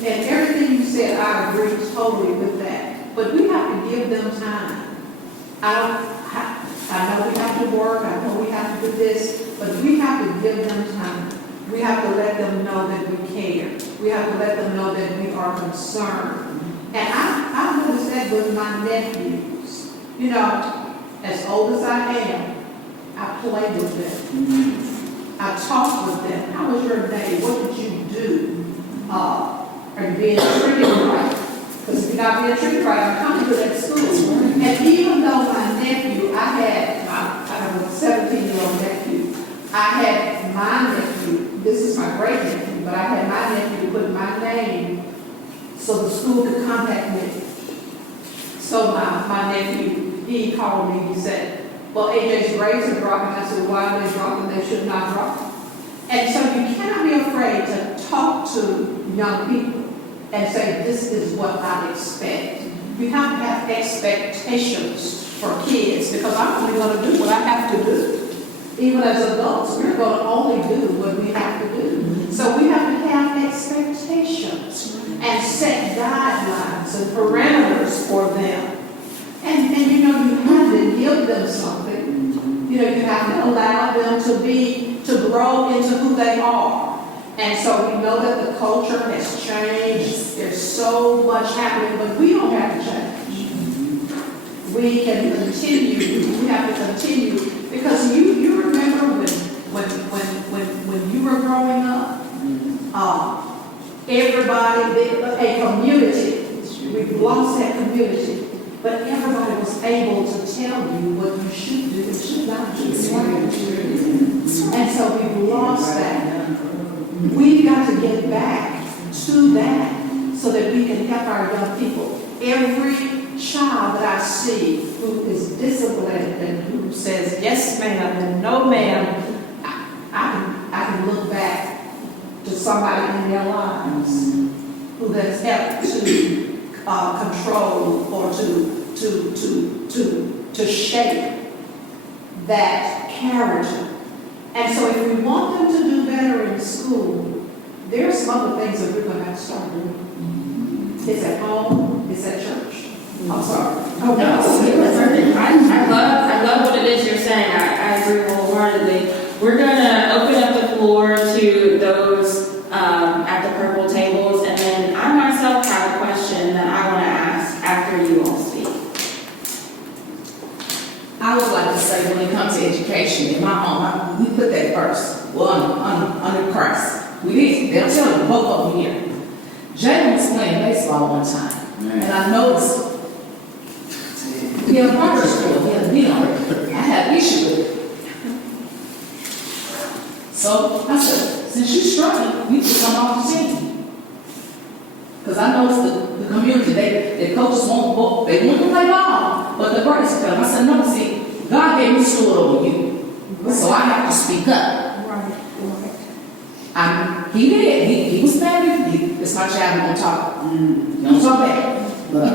And everything you said, I agree totally with that. But we have to give them time. I know we have to work, I know we have to do this, but we have to give them time. We have to let them know that we care. We have to let them know that we are concerned. And I noticed that with my nephew. You know, as old as I am, I played with them. I talked with them. How was your day? What did you do? Are you being treated right? Because if you're not being treated right, I'm coming to that school. And even though my nephew, I have a 17-year-old nephew. I had my nephew, this is my great nephew, but I had my nephew put my name so the school could contact me. So my nephew, he called me, he said, well, AJ's grades are dropping. I said, why are they dropping? They should not drop. And so you cannot be afraid to talk to young people and say, this is what I expect. You have to have expectations for kids, because I'm only going to do what I have to do. Even as adults, we're going to only do what we have to do. So we have to have expectations and set guidelines and parameters for them. And you know, you have to give them something. You know, you have to allow them to grow into who they are. And so we know that the culture has changed. There's so much happening, but we don't have to change. We can continue. We have to continue, because you remember when you were growing up, everybody, a community. We've lost that community. But everybody was able to tell you what you should do and should not do. And so we've lost that. We've got to get back to that so that we can help our young people. Every child that I see who is disciplined and who says yes ma'am and no ma'am, I can look back to somebody in their lives who has helped to control or to shape that character. And so if we want them to do better in school, there are some other things that we're going to have to start doing. It's at home, it's at church. I'm sorry. Oh, no, I love what it is you're saying. I agree wholeheartedly. We're going to open up the floor to those at the purple tables, and then I myself have a question that I want to ask after you all speak. I would like to say, when it comes to education, in my home, we put that first. Well, under Christ. We did. They'll tell you, both of them here. Jalen was playing baseball one time, and I noticed he had a partner school. He had a knee on it. I had an issue with it. So I said, since you're struggling, you should come off the team. Because I noticed the community, the coaches won't they want to play ball, but the brothers tell them. I said, no, see, God gave me steward over you. So I have to speak up. He did. He was mad. It's my child, we don't talk. Don't talk back. But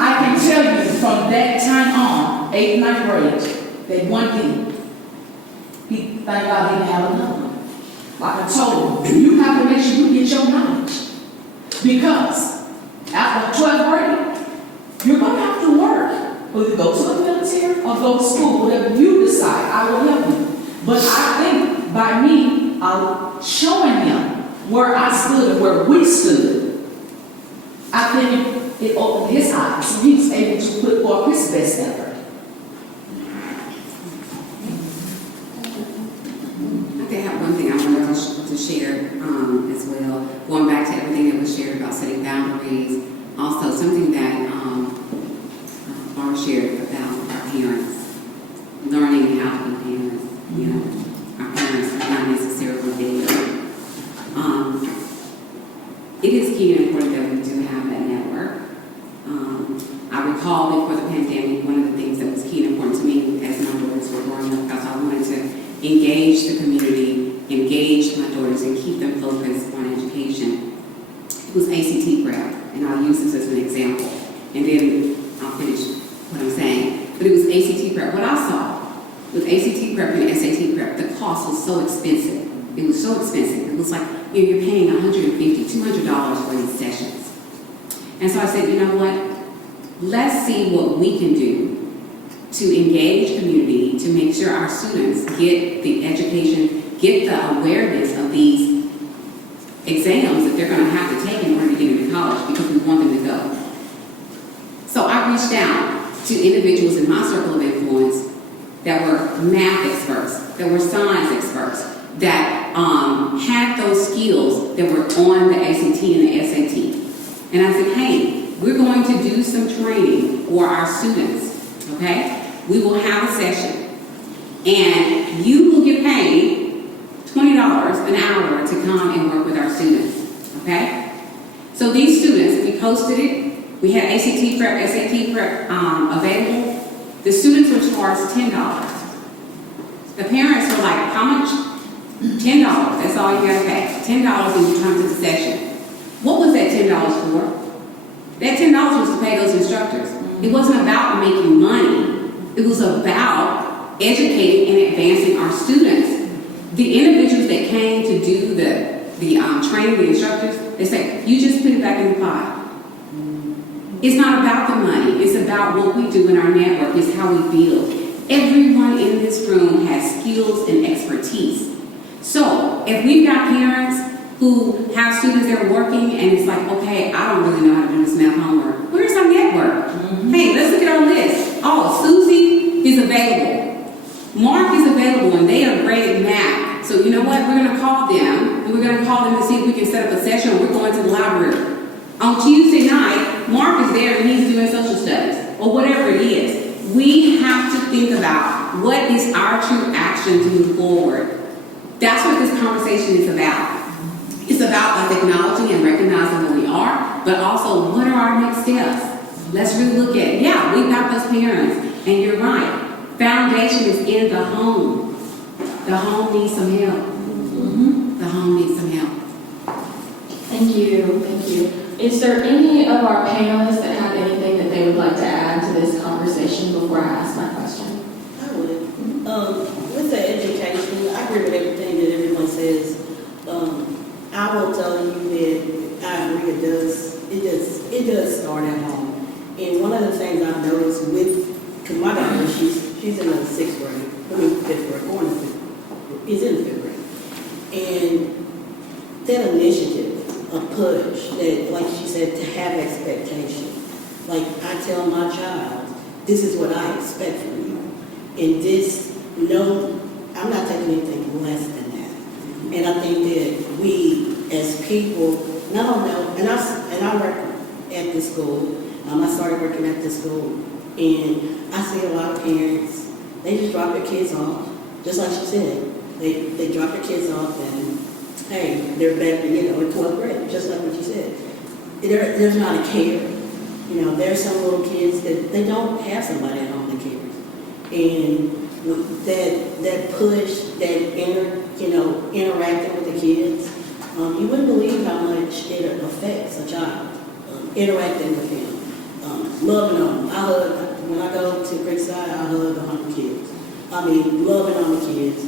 I can tell you from that time on, 8th, 9th grade, that one thing, thank God he didn't have another one. Like I told him, you have to make sure you get your knowledge. Because after 12th grade, you're going to have to work. Whether you go to the military or go to school, whatever you decide, I will help you. But I think by me showing him where I stood and where we stood, I think it opened his eyes. So he was able to put forth his best effort. I have one thing I wanted to share as well. Going back to everything that was shared about setting boundaries. Also, something that Laura shared about our parents, learning how to be parents. You know, our parents are not necessarily there. It is key and important that we do have that network. I recall before the pandemic, one of the things that was key and important to me as my daughters were growing up, because I wanted to engage the community, engage my daughters, and keep them focused on education. It was ACT prep, and I'll use this as an example, and then I'll finish what I'm saying. But it was ACT prep. What I saw with ACT prep and SAT prep, the cost was so expensive. It was so expensive. It was like you're paying $150, $200 for these sessions. And so I said, you know what? Let's see what we can do to engage community, to make sure our students get the education, get the awareness of these exams that they're going to have to take in order to get into college, because we want them to go. reached out to individuals in my circle of influence that were math experts, that were science experts, that had those skills that were on the ACT and the SAT. And I said, hey, we're going to do some training for our students, okay? We will have a session, and you will get paid $20 an hour to come and work with our students, okay? So these students, we posted it, we had ACT prep, SAT prep available. The students were charged $10. The parents were like, how much? $10, that's all you gotta pay. $10 when you come to the session. What was that $10 for? That $10 was to pay those instructors. It wasn't about making money. It was about educating and advancing our students. The individuals that came to do the training, the instructors, they say, you just put it back in the pot. It's not about the money. It's about what we do in our network. It's how we build. Everyone in this room has skills and expertise. So if we've got parents who have students that are working and it's like, okay, I don't really know how to do this math homework. Where's our network? Hey, let's look at our list. Oh, Susie is available. Mark is available, and they are great at math. So you know what? We're going to call them, and we're going to call them to see if we can set up a session. We're going to the library. On Tuesday night, Mark is there and he's doing social studies or whatever it is. We have to think about what is our true action to move forward. That's what this conversation is about. It's about us acknowledging and recognizing who we are, but also what are our next steps? Let's really look at, yeah, we've got those parents, and you're right. Foundation is in the home. The home needs some help. The home needs some help. Thank you, thank you. Is there any of our panelists that have anything that they would like to add to this conversation before I ask my question? I would. With the education, I agree with everything that everyone says. I will tell you that I agree it does start at home. And one of the things I've noticed because my daughter, she's in the 6th grade, fifth grade, going to 5th grade, is in the 5th grade. And that initiative, a push, that, like she said, to have expectation. Like I tell my child, this is what I expect from you. And I'm not taking anything less than that. And I think that we, as people, not only, and I work at the school. I started working at the school, and I see a lot of parents. They just drop their kids off, just like she said. They drop their kids off, and hey, they're back, in 12th grade, just like what you said. There's not a care. There's some little kids that they don't have somebody at home that cares, and that push, that interacting with the kids, you wouldn't believe how much it affects a child. Interacting with them, loving on them. When I go to Creekside, I hug 100 kids. Loving on the kids.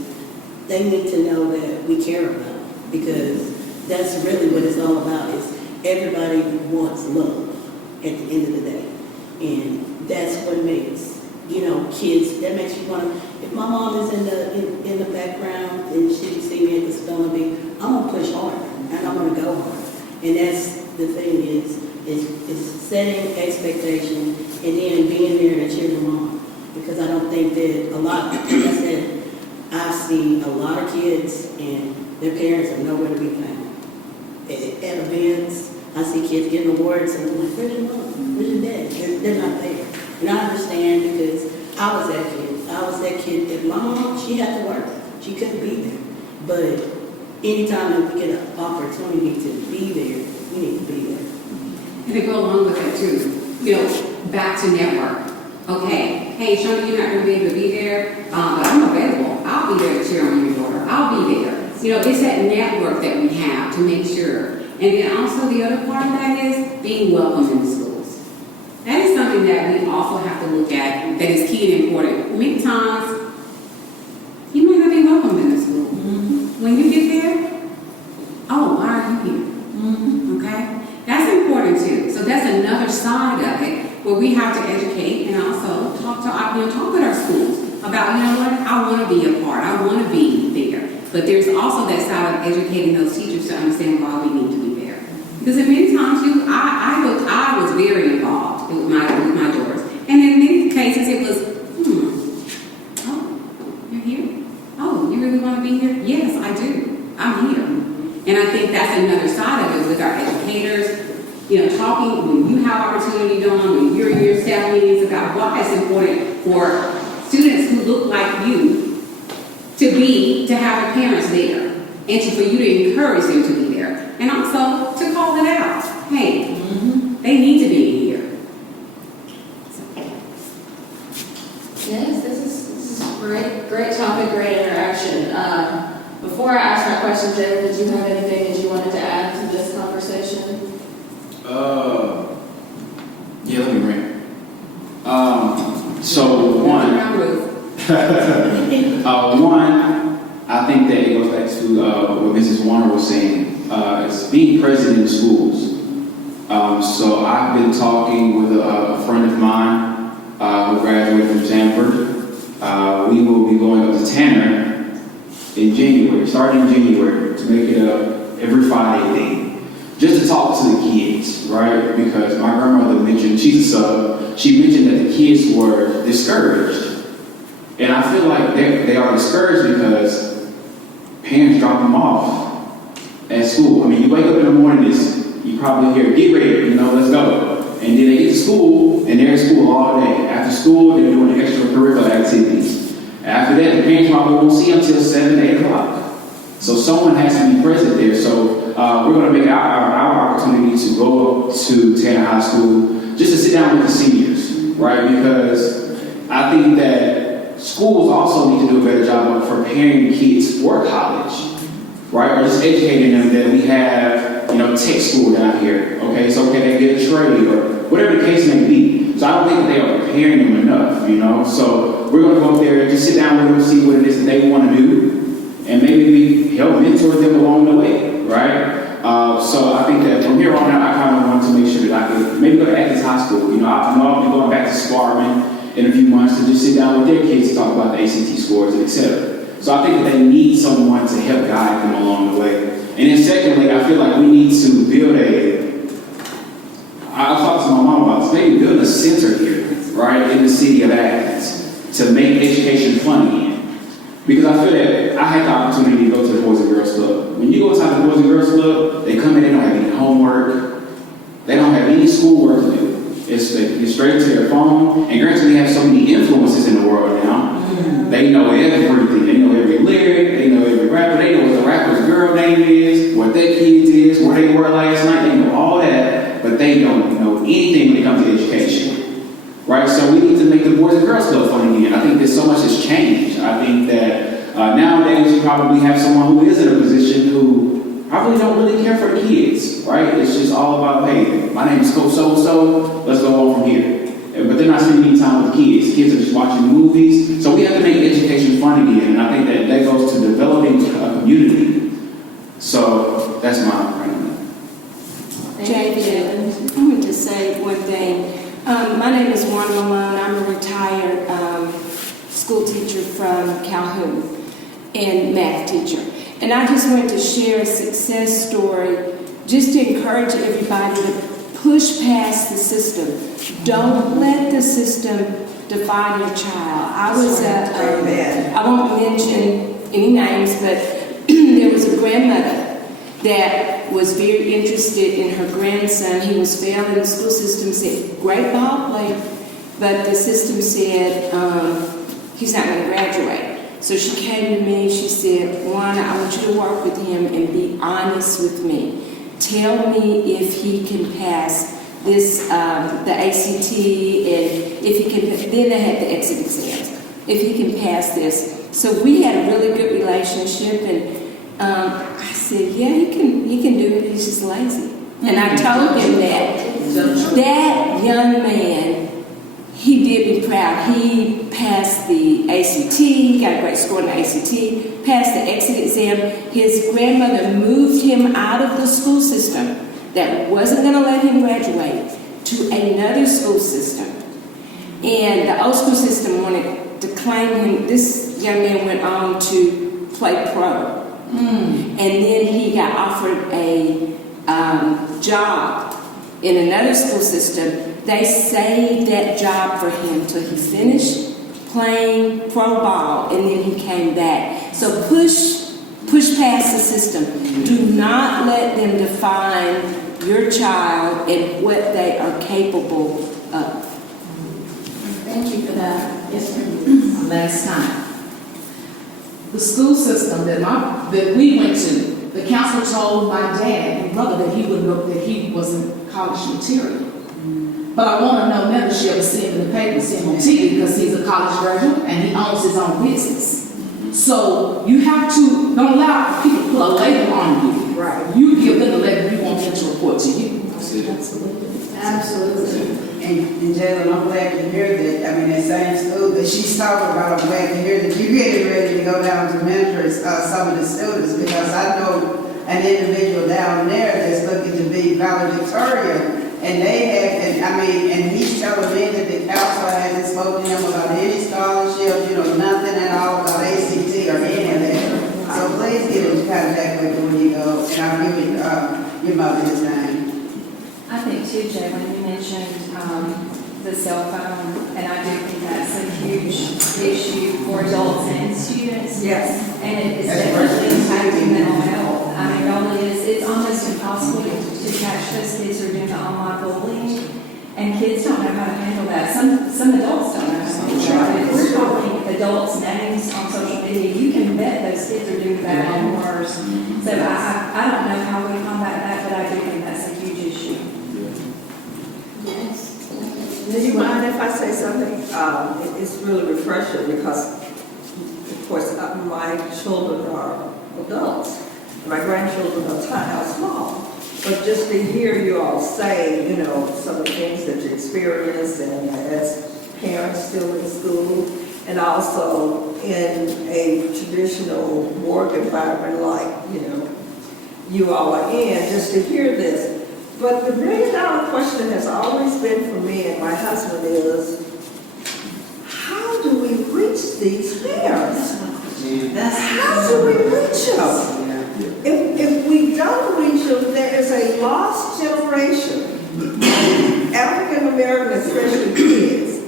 They need to know that we care about them, because that's really what it's all about. Is everybody wants love at the end of the day, and that's what makes kids. That makes you want to. If my mom is in the background and she can see me at the spelling bee, I'm gonna push hard and I'm gonna go hard. And that's the thing is setting expectation and then being there to cheer them on. Because I don't think that like I said, I've seen a lot of kids and their parents are nowhere to be found. At events, I see kids getting awards and I'm like, where's your mom? Where's your dad? They're not there. And I understand because I was that kid. I was that kid that my mom, she had to work. She couldn't be there. But anytime that we get an opportunity to be there, we need to be there. And to go along with that too, back to network. Okay, hey, Shonda, you're not going to be able to be there, but I'm available. I'll be there to cheer on your daughter. I'll be there. It's that network that we have to make sure. And then also the other part of that is being welcome in the schools. That is something that we also have to look at that is key and important. Many times, you might not be welcome in the school. When you get there, oh, why are you here? Okay? That's important too. So that's another side of it where we have to educate and also talk with our schools about, what, I want to be a part. I want to be there. But there's also that side of educating those teachers to understand why we need to be there. Because many times I was very involved with my daughters. talking, when you have opportunity, Dawn, when you're in your staff meetings about why it's important for students who look like you to have their parents there, and for you to encourage them to be there, and also to call it out. Hey, they need to be here. Yes, this is great topic, great interaction. Before I ask my question, Jay, did you have anything that you wanted to add to this conversation? Yeah, let me ring. So one, I think that it goes back to what Mrs. Warner was saying. It's being present in the schools. So I've been talking with a friend of mine who graduated from Stanford. We will be going up to Tanner in January, starting in January, to make it a every Friday thing, just to talk to the kids, right? Because my grandmother mentioned, she's a sub, she mentioned that the kids were discouraged. And I feel like they are discouraged because parents drop them off at school. I mean, you wake up in the morning, you probably hear, get ready, let's go. And then they get to school, and they're in school all day. After school, they're doing extracurricular activities. After that, the parents probably won't see them until 7, 8 o'clock. So someone has to be present there. So we're going to make our opportunity to go up to Tanner High School just to sit down with the seniors, right? Because I think that schools also need to do a better job of preparing kids for college, right? Or just educating them that we have, tech school down here, okay? So can they get a trade or whatever the case may be. So I don't think that they are preparing them enough, So we're going to go up there and just sit down with them and see what it is that they want to do, and maybe we help mentor them along the way, right? So I think that from here on out, I kind of want to make sure that I can maybe go to Athens High School. I'll be going back to Sparman in a few months to just sit down with their kids to talk about the ACT scores and etc. So I think that they need someone to help guide them along the way. And then secondly, I feel like we need to build I talked to my mom about this, maybe build a center here, right, in the city of Athens to make education fun again. Because I feel that I had the opportunity to go to the Boys and Girls Club. When you go inside the Boys and Girls Club, they come in, they don't have any homework, they don't have any schoolwork to do. They get straight to their phone, and granted, we have so many influences in the world now. They know everything. They know every lyric, they know every rapper, they know what the rapper's girl name is, what their kids is, where they were last night, they know all that, but they don't know anything when it comes to education. Right? So we need to make the Boys and Girls Club fun again. I think that so much has changed. I think that nowadays you probably have someone who is in a position who probably don't really care for the kids, right? It's just all about, hey, my name is Coach So-and-so, let's go on from here. But they're not spending any time with kids. Kids are just watching movies. So we have to make education fun again. And I think that goes to developing a community. So that's my opinion. Jay, I want to say one thing. My name is Wanda Malone. I'm a retired school teacher from Calhoun and math teacher. And I just wanted to share a success story just to encourage everybody to push past the system. Don't let the system define your child. I won't mention any names, but there was a grandmother that was very interested in her grandson. He was failing the school system, said, great ball player, but the system said he's not going to graduate. So she came to me, she said, Wanda, I want you to work with him and be honest with me. Tell me if he can pass this, the ACT, and if he can, then they had the exit exams, if he can pass this. So we had a really good relationship, and I said, yeah, he can do it, he's just lazy. And I told him that young man, he did me proud. He passed the ACT, he got a great score in the ACT, passed the exit exam. His grandmother moved him out of the school system that wasn't going to let him graduate to another school system. And the old school system wanted to claim him. This young man went on to play pro. And then he got offered a job in another school system. They saved that job for him till he finished playing pro ball, and then he came back. So push past the system. Do not let them define your child and what they are capable of. Thank you for that. Yes, ma'am. Last time. The school system that we went to, the counselor told my dad and brother that he wasn't college material. But I want to know membership, see him in the paper, see him on TV because he's a college graduate and he owns his own business. So you have to, don't allow people to put a label on you. Right. You give them the label you want them to report to you. Absolutely. And Jalen, I'm glad to hear that, I mean, that same school that she's talking about, I'm glad to hear that you're getting ready to go down to mentor some of the students, because I know an individual down there that's looking to be valedictorian, and they have, and he's telling me that the counselor hasn't spoken to him about any scholarship, nothing at all about ACT or any of that. So please get in contact with him when you go, and I'll give your mother his name. I think too, Jay, when you mentioned the cell phone, and I do think that's a huge issue for adults and students. Yes. And it is definitely impacting mental health. I mean, it really is. It's almost impossible to catch those kids who are doing the online bullying, and kids don't know how to handle that. Some adults don't know how to handle that. If we're calling adults names on social media, you can bet those kids are doing that and worse. So I don't know how we combat that, but I do think that's a huge issue. Do you mind if I say something? It's really refreshing because, of course, my children are adults. My grandchildren are small. But just to hear you all say, some of the things that you experience and as parents still in school and also in a traditional work environment like, you all are in, just to hear this. But the $1 million question has always been for me and my husband is, how do we reach these parents? How do we reach them? If we don't reach them, there is a lost generation, African American, especially kids.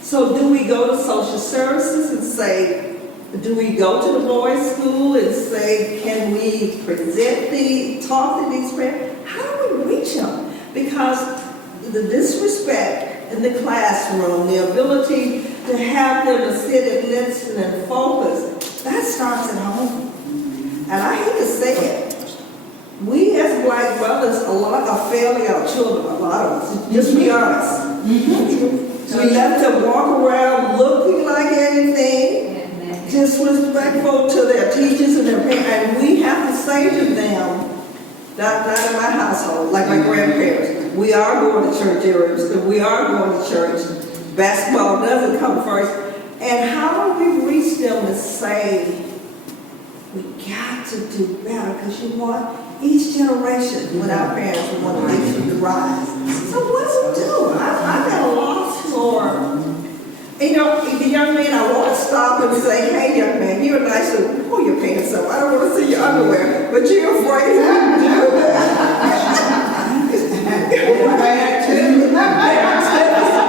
So do we go to social services and say, do we go to the boys' school and say, can we talk to these parents? How do we reach them? Because the disrespect in the classroom, the ability to have them to sit and listen and focus, that starts at home. And I hate to say it, we as black brothers, a lot are failing our children, a lot of us, just be honest. We let them walk around looking like anything, disrespectful to their teachers and their parents, and we have to say to them, not in my household, like my grandparents, we are going to church areas, we are going to church, basketball doesn't come first, and how do we reach them to say, we got to do better, because each generation with our parents, we want to make them rise. So what do we do? I got a loss for, the young man, I want to stop him and say, hey, young man, you're nice to pull your pants up. I don't want to see your underwear, but you're afraid to do that.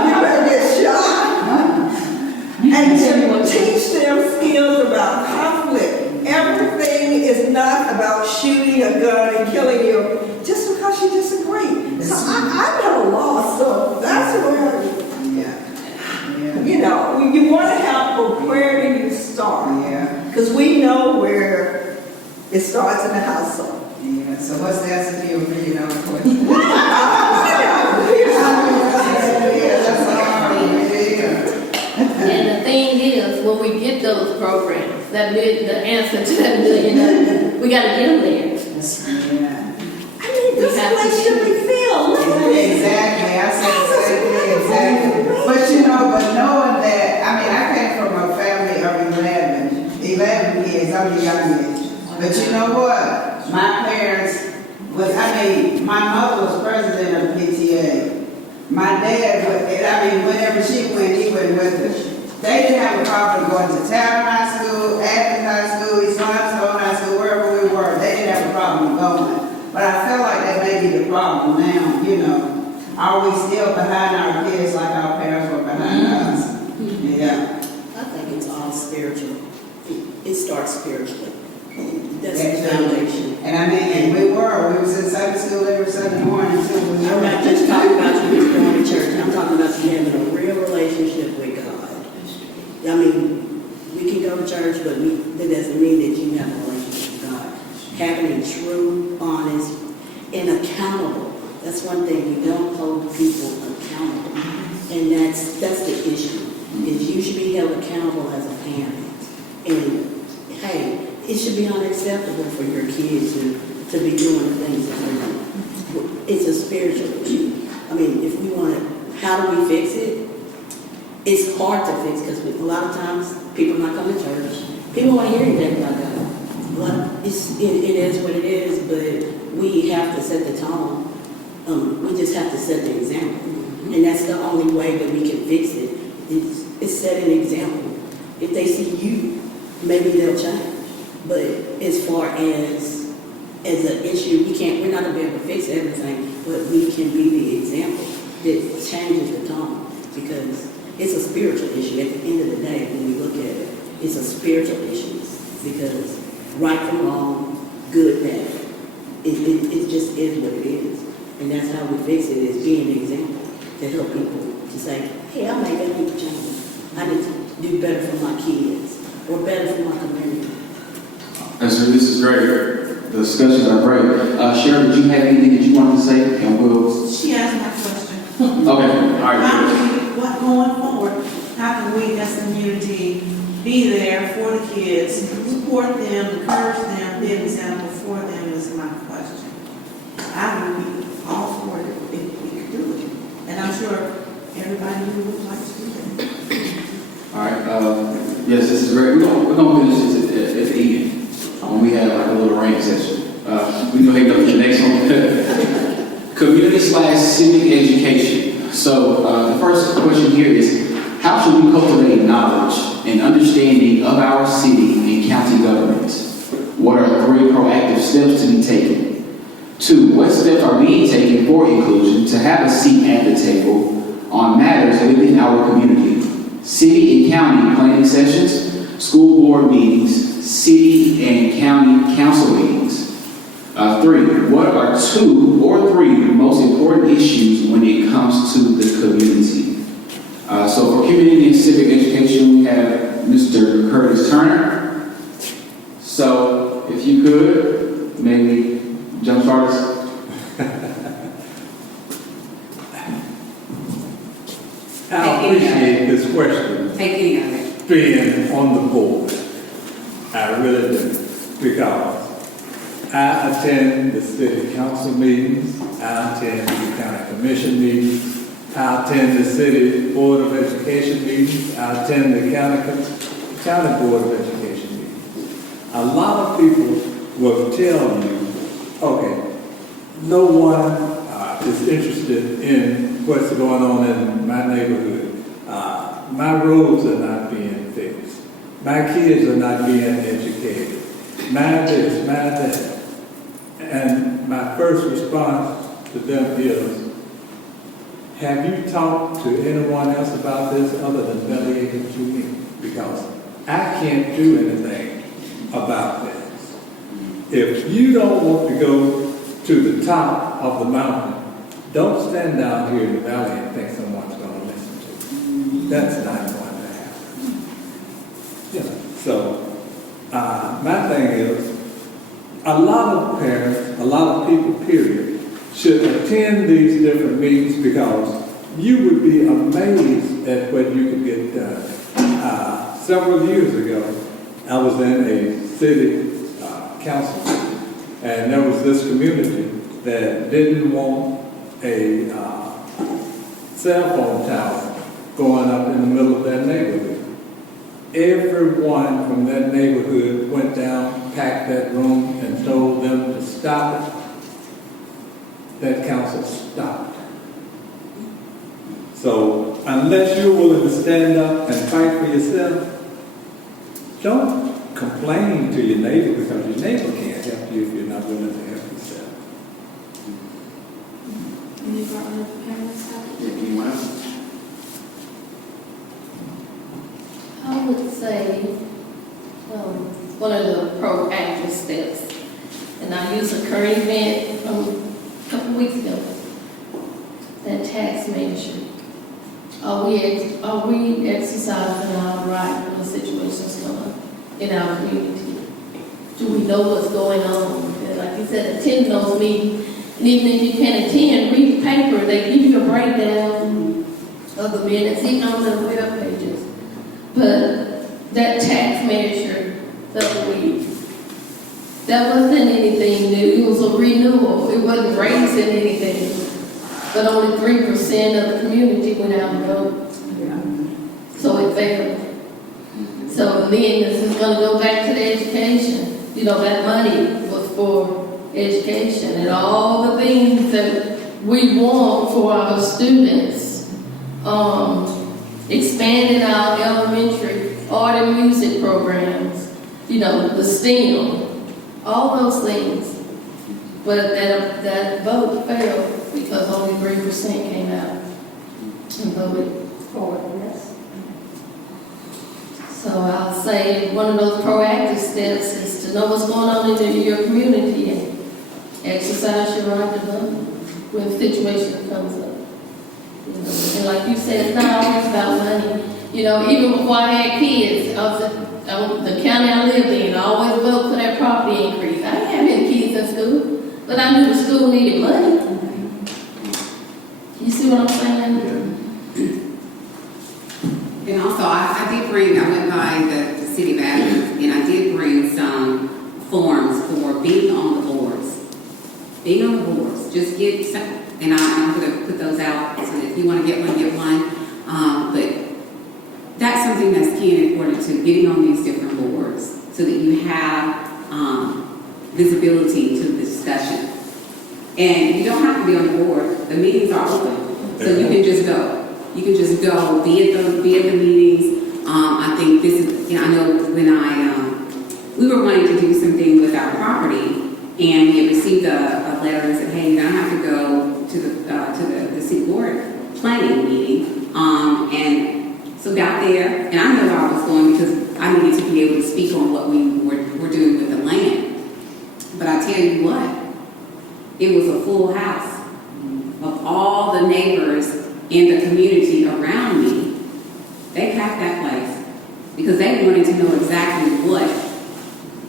You better get shot. And to teach them skills about conflict. Everything is not about shooting a gun and killing you just because you disagree. So I'm at a loss, so that's where you want to help, but where do you start? Yeah. Because we know where it starts in the household. Yeah. So what's the answer to your $1 million question? And the thing is, when we get those programs, the answer to that $1 million, we got to get them there. Yeah. I mean, this place should be filled. Exactly. I said the same thing. Exactly. But knowing that, I came from a family of 11 kids. I'm the youngest. But you know what? My parents my mother was president of the PTA. My dad whenever she went, he went with her. They didn't have a problem going to Town High School, Athens High School, East Limestone High School, wherever we were. They didn't have a problem going. But I feel like that may be the problem now, Are we still behind our kids like our parents were behind us? Yeah. I think it's all spiritual. It starts spiritually. That's the foundation. And I mean, and we was in Sunday school every Sunday morning until we I'm not just talking about you just going to church. I'm talking about you having a real relationship with God. I mean, we can go to church, but that doesn't mean that you have a relationship with God. Having true, honest, and accountable. That's one thing. We don't hold people accountable. And that's the issue. Is you should be held accountable as a parent. And hey, it should be unacceptable for your kids to be doing the things that they're doing. It's a spiritual issue. I mean, if we want to, how do we fix it? It's hard to fix because a lot of times people not come to church. People want to hear anything about God. Well, it is what it is, but we have to set the tone. We just have to set the example. And that's the only way that we can fix it. It's set an example. If they see you, maybe they'll change. But as far as an issue, we're not going to be able to fix everything, but we can be the example that changes the tone. Because it's a spiritual issue. At the end of the day, when we look at it, it's a spiritual issue. Because right from wrong, good, bad, it just is what it is. And that's how we fix it, is being an example to help people to say, hey, I made that people change. I need to do better for my kids or better for my community. And so this is great. The discussions are great. Sharon, did you have anything that you wanted to say? And we'll... She asked my question. Okay, all right. What going forward, how can we as a community be there for the kids, support them, encourage them, be an example for them is my question. I would be all for it if we could do it. And I'm sure everybody who would like to do that. All right. Yes, this is great. We're going to finish this at the end when we have like a little rank session. We go ahead and go to the next one. Community/civic education. So the first question here is, how should we cultivate knowledge and understanding of our city and county governments? What are 3 proactive steps to be taken? 2, what steps are being taken for inclusion to have a seat at the table on matters within our community? City and county planning sessions, school board meetings, city and county council meetings. 3, what are 2 or 3 most important issues when it comes to the community? So for community and civic education, we have Mr. Curtis Turner. So if you could, maybe jumpstart us. I appreciate this question being on the board. I really do. Because I attend the city council meetings, I attend the county commission meetings, I attend the city board of education meetings, I attend the county board of education meetings. A lot of people will tell you, okay, no one is interested in what's going on in my neighborhood. My roads are not being fixed. My kids are not being educated. My this, my that. And my first response to them is, have you talked to anyone else about this other than delegated to me? Because I can't do anything about this. If you don't want to go to the top of the mountain, don't stand down here in the valley and think someone's going to listen to you. That's not going to happen. So, my thing is, a lot of parents, a lot of people, period, should attend these different meetings because you would be amazed at what you could get done. Several years ago, I was in a city council, and there was this community that didn't want a cell phone tower going up in the middle of their neighborhood. Everyone from that neighborhood went down, packed that room, and told them to stop it. That council stopped. So unless you're willing to stand up and fight for yourself, don't complain to your neighbor because your neighbor can't help you if you're not willing to help yourself. Any of our other parents have? I would say one of the proactive steps. And I used a current event from a couple weeks ago, that tax measure. Are we exercising our right when the situations come up in our community? Do we know what's going on? And like you said, attend those meetings. And even if you can't attend, read the paper. They give you a breakdown of the minutes, even on the web pages. But that tax measure that wasn't anything new. It was a renewal. It wasn't raising anything. But only 3% of the community went out and voted. So it failed. So then this is going to go back to the education. You know, that money was for education and all the things that we want for our students. Expanding our elementary art and music programs, you know, the STEM, all those things. But that vote failed because only 3% came out and voted for it, yes. So I'll say one of those proactive steps is to know what's going on in your community and exercise your right to vote when a situation comes up. You know, and like you said, it's not always about money. You know, even before I had kids, I was the county I lived in, I always voted for that property increase. I didn't have any kids in school, but I knew the school needed money. You see what I'm saying? And also, I went by the city of Athens, and I did bring some forms for being on the boards. Being on the boards, just get some, and I'm going to put those out, so if you want to get one, get one. But that's something that's key and important to getting on these different boards, so that you have visibility to the discussion. And you don't have to be on the board. The meetings are open, so you can just go. You can just go, be at the meetings. I think this is, I know when we were wanting to do something with our property, and we had received a letter and said, hey, you're gonna have to go to the city board planning meeting. And so got there, and I know where I was going because I needed to be able to speak on what we were doing with the land. But I tell you what, it was a full house of all the neighbors in the community around me. They packed that place because they wanted to know exactly what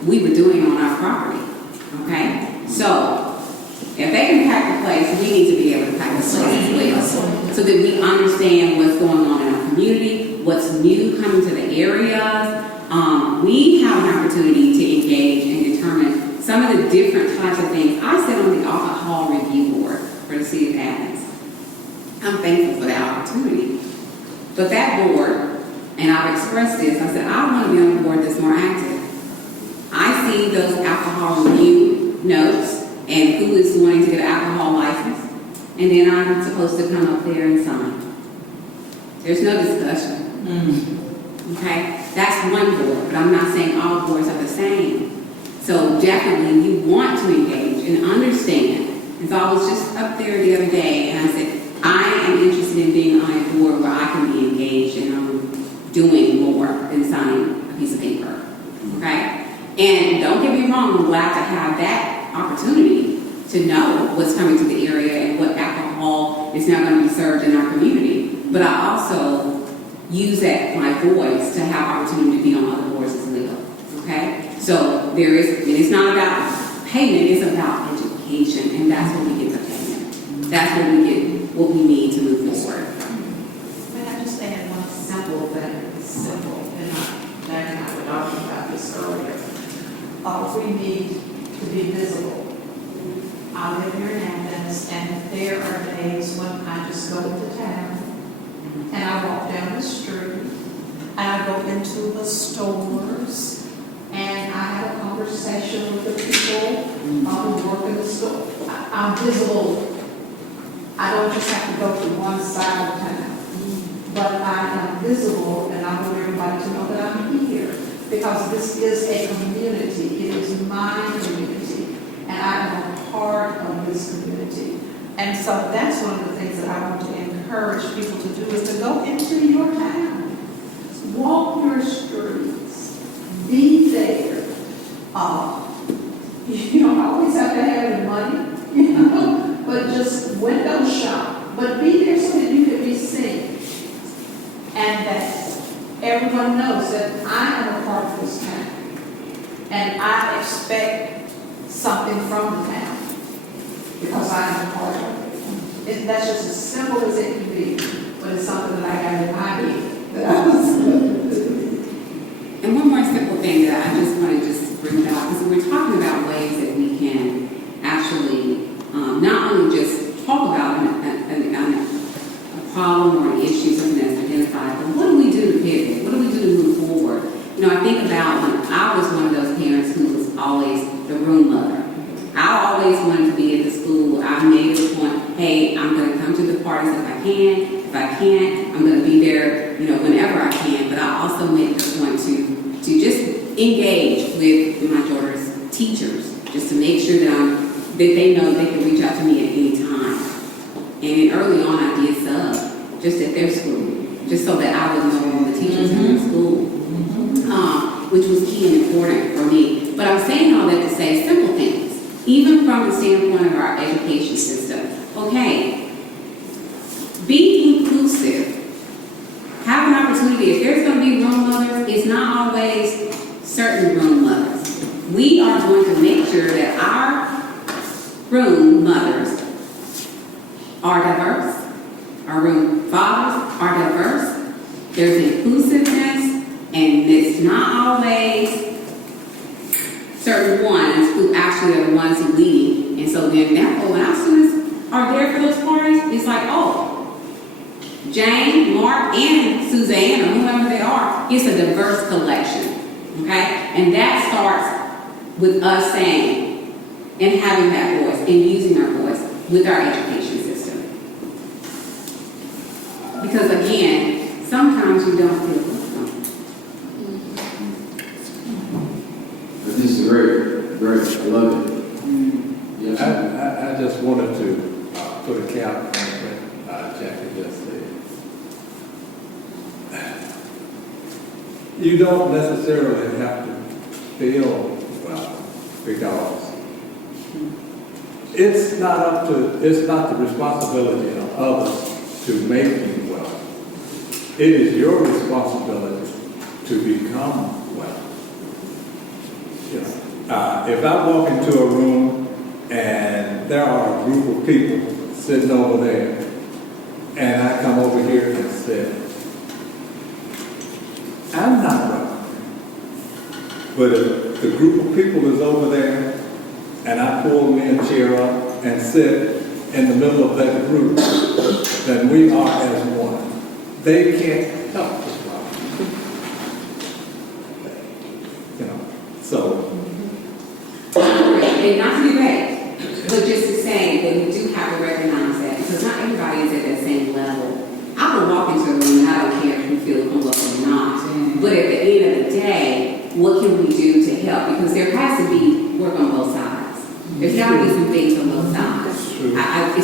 we were doing on our property. Okay? So, if they can pack the place, we need to be able to pack the place as well. So that we understand what's going on in our community, what's new coming to the areas. We have an opportunity to engage and determine some of the different types of things. I sit on the alcohol review board for the city of Athens. I'm thankful for the opportunity. But that board, and I've expressed this, I said, I want to be on a board that's more active. I see those alcohol review notes and who is wanting to get an alcohol license, and then I'm supposed to come up there and sign. There's no discussion. Okay? That's one board, but I'm not saying all boards are the same. So definitely you want to engage and understand. And so I was just up there the other day, and I said, I am interested in being on a board where I can be engaged and doing more than signing a piece of paper. Okay? And don't get me wrong, I'm glad to have that opportunity to know what's coming to the area and what alcohol is now going to be served in our community. But I also use that my voice to have opportunity to be on other boards as well. Okay? So it's not about payment, it's about education, and that's where we get the payment. That's where we get what we need to move forward. May I just add one simple thing? It's simple, and Jack and I were talking about this earlier. We need to be visible. I live here in Athens, and there are days when I just go into town, and I walk down the street, and I go into the stores, and I have a conversation with the people who work in the store. I'm visible. I don't just have to go to one side of town, but I am visible, and I want everybody to know that I'm here, because this is a community. It is my community, and I am a part of this community. And so that's one of the things that I want to encourage people to do, is to go into your town, walk your streets, be knows that I am a part of this town. And I expect something from the town because I am a part of it. That's just as simple as it can be, but it's something that I got in my head that I was. And one more simple thing that I just want to just bring about, because we're talking about ways that we can actually not only just talk about a problem or an issue, something that's identified, but what do we do to pivot? What do we do to move forward? You know, I think about when I was one of those parents who was always the room mother. I always wanted to be at the school. I made it a point, hey, I'm going to come to the parties if I can. If I can't, I'm going to be there, you know, whenever I can. But I also made it a point to just engage with my daughter's teachers, just to make sure that they know they can reach out to me at any time. And then early on, I did sub just at their school, just so that I would know all the teachers in their school, which was key and important for me. But I'm saying all that to say simple things, even from the standpoint of our education system. Okay, be inclusive. Have an opportunity. If there's going to be room mothers, it's not always certain room mothers. We are going to make sure that our room mothers are diverse. Our room fathers are diverse. There's inclusiveness, and it's not always certain ones who actually are the ones who lead. And so then therefore when our students are there for those parties, it's like, oh, Jane, Mark, and Suzanne, or whoever they are, it's a diverse collection. Okay? And that starts with us saying and having that voice and using our voice with our education system. Because again, sometimes you don't feel welcome. This is great. I love it. Yes, I just wanted to put a cap on what Jackie just said. You don't necessarily have to feel well because it's not the responsibility of others to make you well. It is your responsibility to become well. You know, if I walk into a room and there are a group of people sitting over there, and I come over here and say, I'm not well. But if the group of people is over there, and I pull me a chair up and sit in the middle of that group, then we are as one. They can't help the problem. You know, so. And not to be vague, but just to say that we do have to recognize that, because not everybody is at that same level. I will walk into a room and I don't care if you feel welcome or not. But at the end of the day, what can we do to help? Because there has to be work on both sides. There's got to be some things on both sides.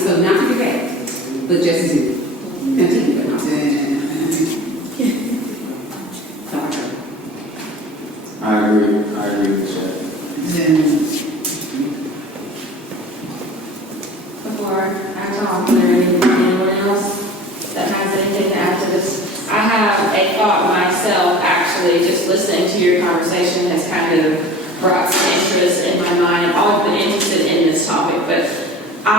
So not to be vague, but just to continue with my I agree with that. Before I talk, is there anyone else that has anything to add to this? I have a thought myself, actually, just listening to your conversation has kind of brought some interest in my mind. I've always been interested in this topic, but I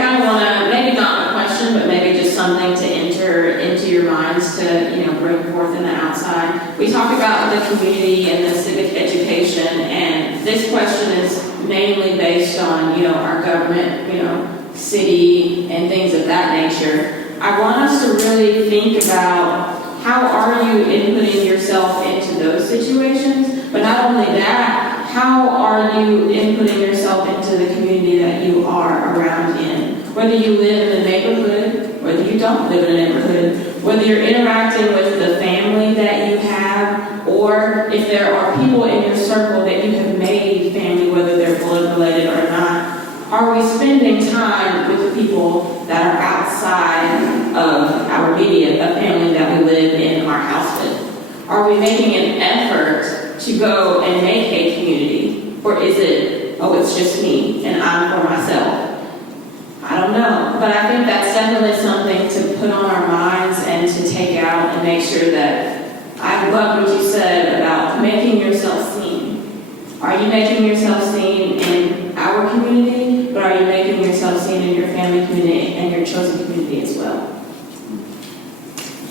kind of want to, maybe not a question, but maybe just something to enter into your minds to, bring forth in the outside. We talk about the community and the civic education, and this question is mainly based on, our government, city, and things of that nature. I want us to really think about how are you inputting yourself into those situations, but not only that, how are you inputting yourself into the community that you are around in? Whether you live in a neighborhood, whether you don't live in a neighborhood, whether you're interacting with the family that you have, or if there are people in your circle that you have made family, whether they're blood related or not, are we spending time with the people that are outside of our immediate family that we live in our house with? Are we making an effort to go and make a community? Or is it, oh, it's just me and I'm for myself? I don't know. But I think that's definitely something to put on our minds and to take out and make sure that I I love what you said about making yourself seen. Are you making yourself seen in our community, but are you making yourself seen in your family community and your chosen community as well?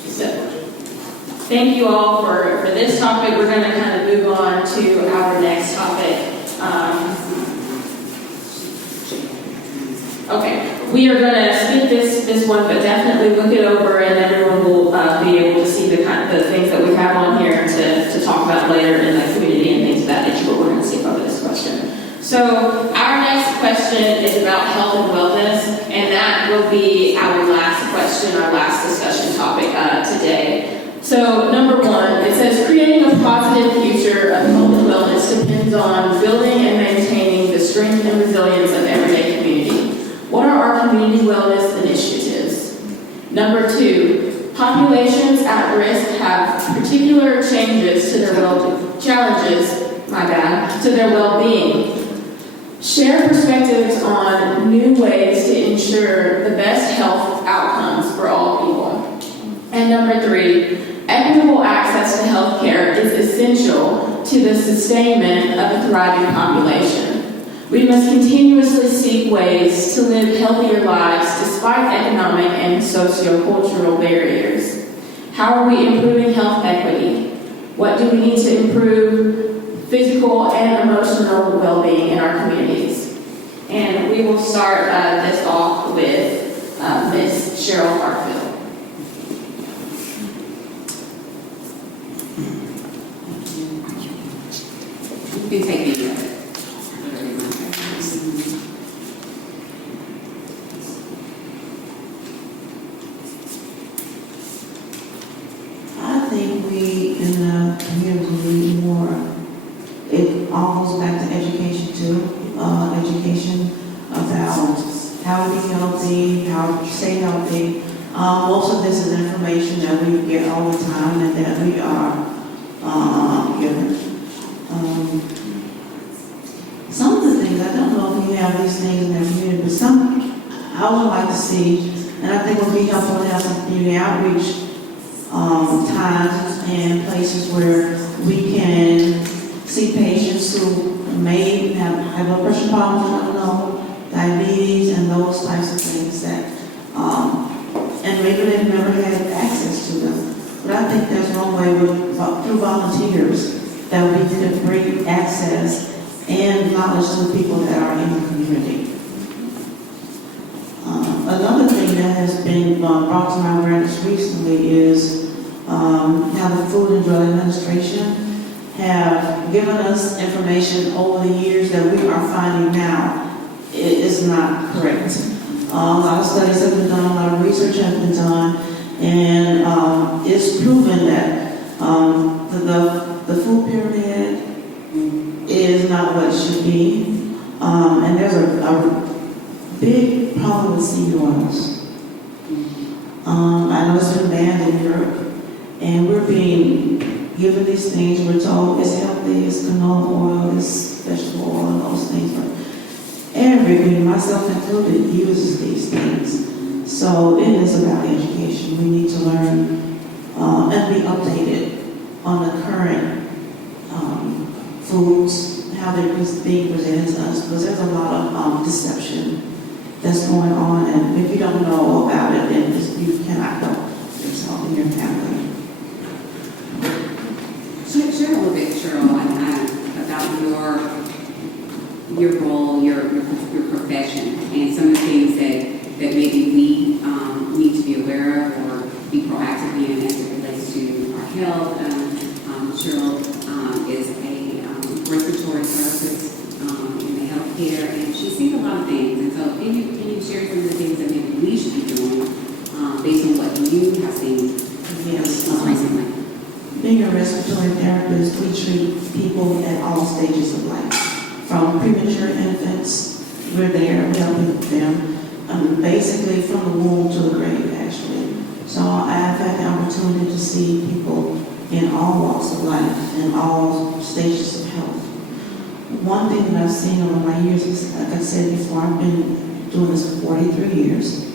So, thank you all for this topic. We're going to kind of move on to our next topic. Okay, we are going to skip this one, but definitely look it over, and everyone will be able to see the things that we have on here to talk about later in the community and things of that nature, but we're going to skip over this question. So our next question is about health and wellness, and that will be our last question, our last discussion topic today. So number one, it says creating a positive future of health and wellness depends on building and maintaining the strength and resilience of everyday community. What are our community wellness initiatives? Number two, populations at risk have particular changes to their to their well-being. Share perspectives on new ways to ensure the best health outcomes for all people. And number three, equitable access to health care is essential to the sustainment of a thriving population. We must continuously seek ways to live healthier lives despite economic and socio-cultural barriers. How are we improving health equity? What do we need to improve physical and emotional well-being in our communities? And we will start this off with Ms. Cheryl Hartfield. You can take any of it. I think we in the community need more. It all goes back to education too. Education about how to be healthy, how to stay healthy. Most of this is information that we get all the time and that we are given. Some of the things, I don't know if we have these things in the community, but some I would like to see, and I think it would be helpful to have some community outreach times and places where we can see patients who may have high blood pressure problems, I don't know, diabetes, and those types of things that, and maybe they've never had access to them. But I think there's one way through volunteers that we can bring access and knowledge to the people that are in the community. Another thing that has been brought to my awareness recently is how the Food and Drug Administration have given us information over the years that we are finding now is not correct. A lot of studies have been done, a lot of research has been done, and it's proven that the food pyramid is not what it should be. And there's a big problem with seed oils. I know it's been banned in Europe, and we're being given these things. We're told it's healthy, it's canola oil, it's vegetable oil, and those things. But everybody, myself included, uses these things. So it is about education. We need to learn and be updated on the current foods, how they're being presented to us, because there's a lot of deception that's going on, and if you don't know about it, then you cannot help yourself and your family. Share a little bit, Cheryl, about your role, your profession, and some of the things that maybe we need to be aware of or be proactive in as it relates to our health. Cheryl is a respiratory therapist in the healthcare, and she's seen a lot of things. And so, can you share some of the things that maybe we should be doing based on what you have seen recently? Being a respiratory therapist, we treat people at all stages of life. From premature infants, we're there helping them, basically from the womb to the grave, actually. So I've had the opportunity to see people in all walks of life, in all stages of health. One thing that I've seen over my years is, like I said before, I've been doing this for 43 years.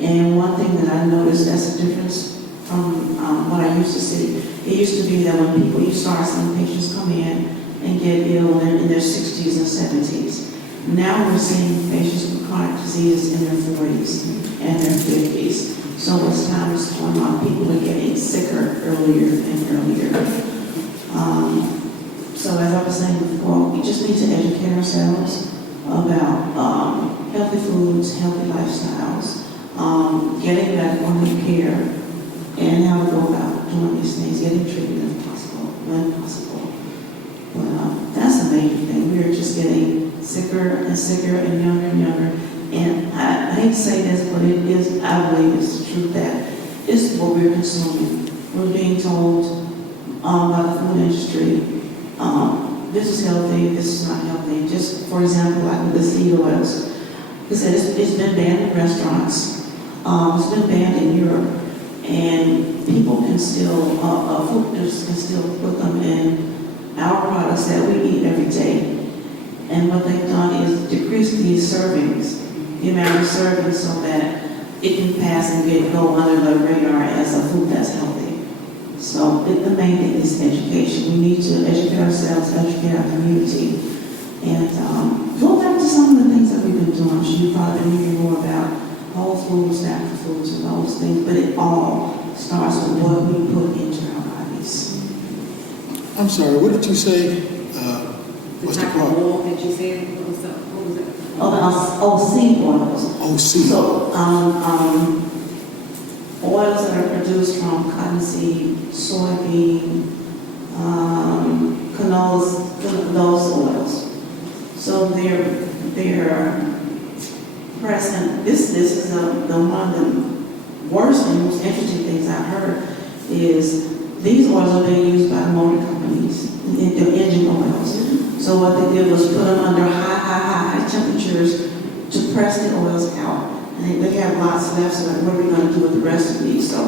And one thing that I noticed that's a difference from what I used to see. It used to be that when people, you start seeing patients come in and get ill in their 60s and 70s. Now we're seeing patients with chronic disease in their 40s and their 50s. So as time is going on, people are getting sicker earlier and earlier. So as I was saying before, we just need to educate ourselves about healthy foods, healthy lifestyles, getting medical care, and how to go about doing these things, getting treatment if possible, when possible. But that's the major thing. We're just getting sicker and sicker and younger and younger. And I hate to say this, but it is, I believe it's the truth that it's what we're consuming. We're being told by the food industry, this is healthy, this is not healthy. Just for example, like with the seed oils. They said it's been banned in restaurants. It's been banned in Europe. And people can still, food producers can still put them in our products that we eat every day. And what they've done is decrease these servings, the amount of servings, so that it can pass and go under the radar as a food that's healthy. So the main thing is education. We need to educate ourselves, educate our community, and go back to some of the things that we've been doing. I'm sure you've probably been hearing more about whole foods, natural foods, and those things, but it all starts with what we put into our bodies. I'm sorry, what did you say? What's the problem? That you said, what was that? Seed oils. Oh, seed. So, oils that are produced from cottonseed, soybean, canola, those oils. So they're present. This is the one of the worst and most interesting things I've heard is these oils are being used by the motor companies, the engine oils. So what they did was put them under high temperatures to press the oils out. And they have lots left, so like, what are we going to do with the rest of these? So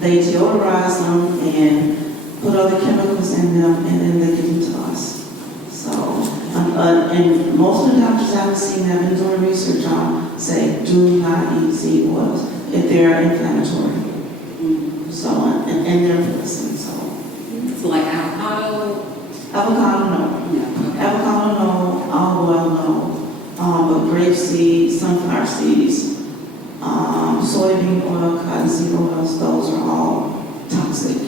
they deodorize them and put other chemicals in them, and then they give them to us. So, and most of the doctors I've seen that have been doing research on say, do not eat seed oils if they're inflammatory. So, and they're poison. So like avocado? Avocado, no. Avocado, no. Olive oil, no. But grape seeds, sunflower seeds, soybean oil, cottonseed oils, those are all toxic.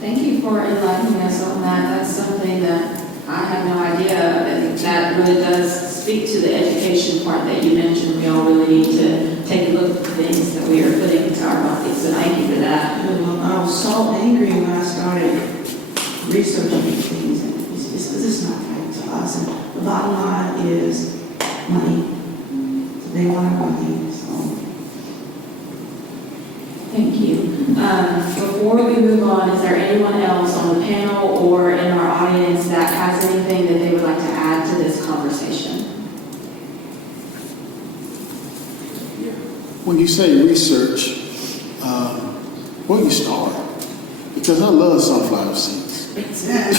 Thank you for enlightening us on that. That's something that I had no idea. I think that really does speak to the education part that you mentioned. We all really need to take a look at the things that we are putting into our bodies. So thank you for that. I was so angry when I started researching these things. It's not right to us. And the bottom line is money. They want our money. So. Thank you. Before we move on, is there anyone else on the panel or in our audience that has anything that they would like to add to this conversation? When you say research, where do you start? Because I love sunflower seeds. Exactly. I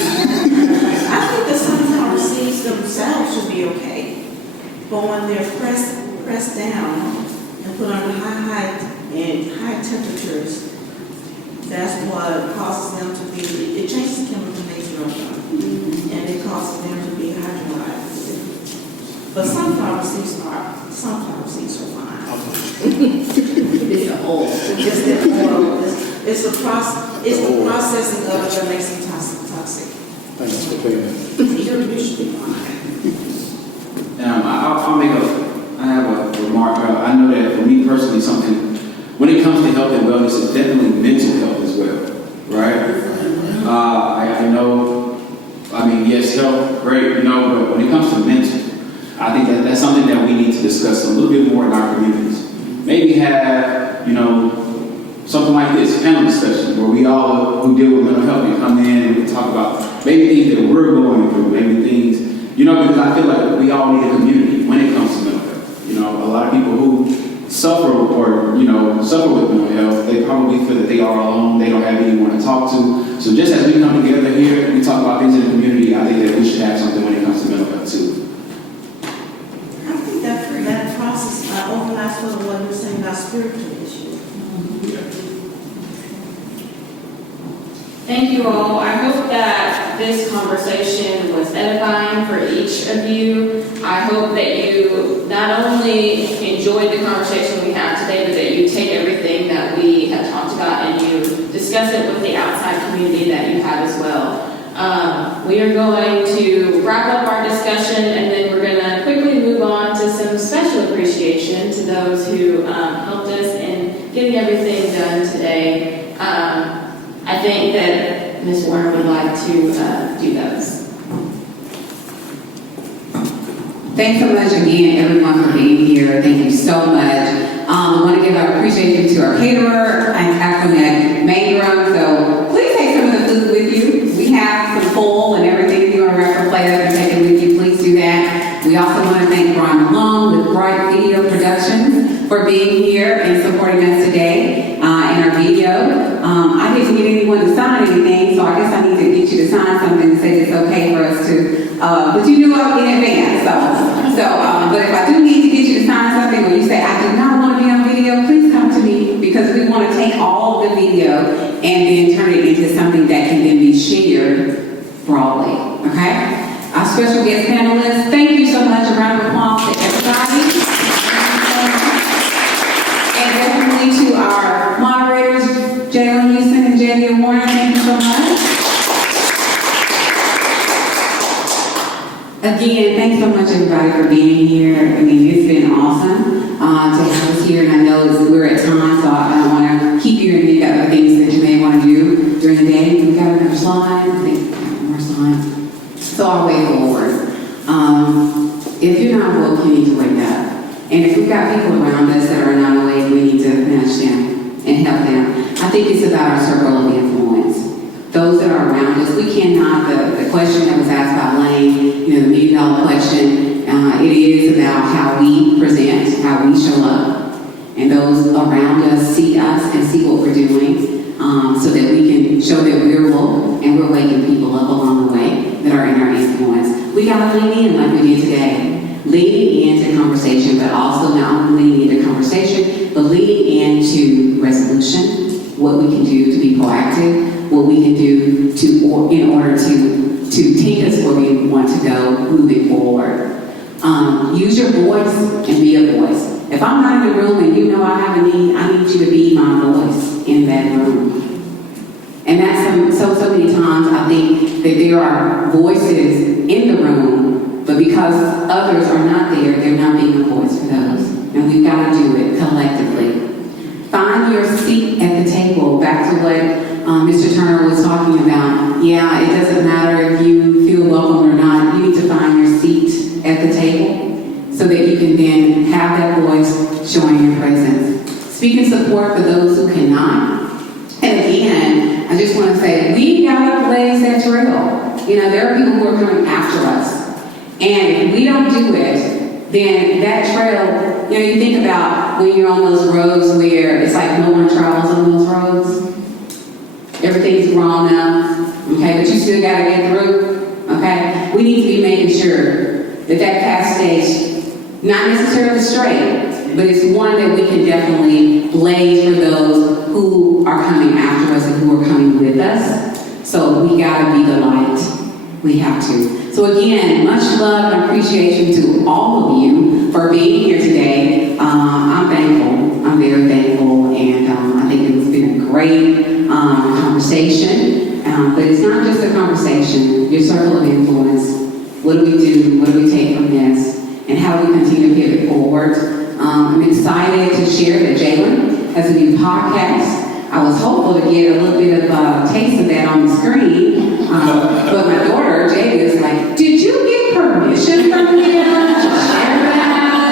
think the sunflower seeds themselves should be okay. But when they're pressed down and put on high temperatures, that's what causes them to be, it changes the chemical nature of them. And it causes them to be hydrolyzed. But sunflower seeds are fine. It's the oil. It's the oil. It's the processing of it that makes them toxic. Thanks for clearing that. You should be fine. I have a remark. I know that for me personally, something, when it comes to health and wellness, it's definitely mental health as well, right? I know, yes, health, great, but when it comes to mental, I think that's something that we need to discuss a little bit more in our communities. Maybe have, something like this, panel discussion, where we all who deal with mental health can come in and we can talk about maybe things that we're going through, maybe things, because I feel like we all need a community when it comes to mental health. A lot of people who suffer with mental health, they probably feel that they are alone, they don't have anyone to talk to. So just as we come together here, we talk about things in the community, I think that we should have something when it comes to mental health too. I think that process overlaps with what you were saying about spiritual issues. Thank you all. I hope that this conversation was edifying for each of you. I hope that you not only enjoyed the conversation we had today, but that you take everything that we have talked about and you discuss it with the outside community that you have as well. We are going to wrap up our discussion, and then we're going to quickly move on to some special appreciation to those who helped us in getting everything done today. I think that Ms. Warner would like to do those. Thanks so much again, everyone, for being here. Thank you so much. I want to give our appreciation to our caterer and Acronet Main Room. So please take some of the food with you. We have some full and everything. If you want to wrap a plate up and take it with you, please do that. We also want to thank Brian Malone with Bright Video Productions for being here and supporting us today in our video. I didn't get anyone to sign anything, so I guess I need to get you to sign something and say it's okay for us to, but you do it in advance. But if I do need to get you to sign something where you say, I do not want to be on video, please come to me, because we want to take all of the video and then turn it into something that can then be shared broadly, okay? Our special guest panelists, thank you so much. A round of applause to everybody. And definitely to our moderators, Jalen Houston and J.D. Warner, thank you so much. Again, thanks so much, everybody, for being here. I mean, it's been awesome to have us here, and I know we're at time, so I don't want to keep you and think of other things that you may want to do during the day. We've got another slide. I think we have more slides. So I'll wait forward. If you're not woke, you need to wake up. And if we've got people around us that are not awake, we need to nudge them and help them. I think it's about our circle of influence. Those that are around us, we cannot, the question that was asked by Lane, the $1 million question, it is about how we present, how we show up. And those around us see us and see what we're doing so that we can show that we're woke and we're waking people up along the way that are in our influence. We got to lean in like we did today. Leaning into conversation, but also not only leaning into conversation, but leaning into resolution, what we can do to be proactive, what we can do in order to take us where we want to go moving forward. Use your voice and be a voice. If I'm not in the room and you know I have a need, I need you to be my voice in that room. And that's so many times I think that there are voices in the room, but because others are not there, they're not being a voice for those. And we've got to do it collectively. Find your seat at the table. Back to what Mr. Turner was talking about. Yeah, it doesn't matter if you feel welcome or not. You need to find your seat at the table so that you can then have that voice showing your presence. Speaking support for those who cannot. And again, I just want to say, we got to blaze that trail. There are people who are coming after us. And if we don't do it, then that trail, you think about when you're on those roads where it's like no one travels on those roads. Everything's grown up, okay, but you still got to get through, okay? We need to be making sure that path stays not necessarily straight, but it's one that we can definitely blaze for those who are coming after us and who are coming with us. So we got to be the light. We have to. So again, much love and appreciation to all of you for being here today. I'm thankful. I'm very thankful, and I think it's been a great conversation. But it's not just a conversation. Your circle of influence. What do we do? What do we take from this? And how do we continue to pivot forward? I'm excited to share that Jalen has a new podcast. I was hopeful to get a little bit of a taste of that on the screen. But my daughter, Jada, is like, did you get permission from him to share that?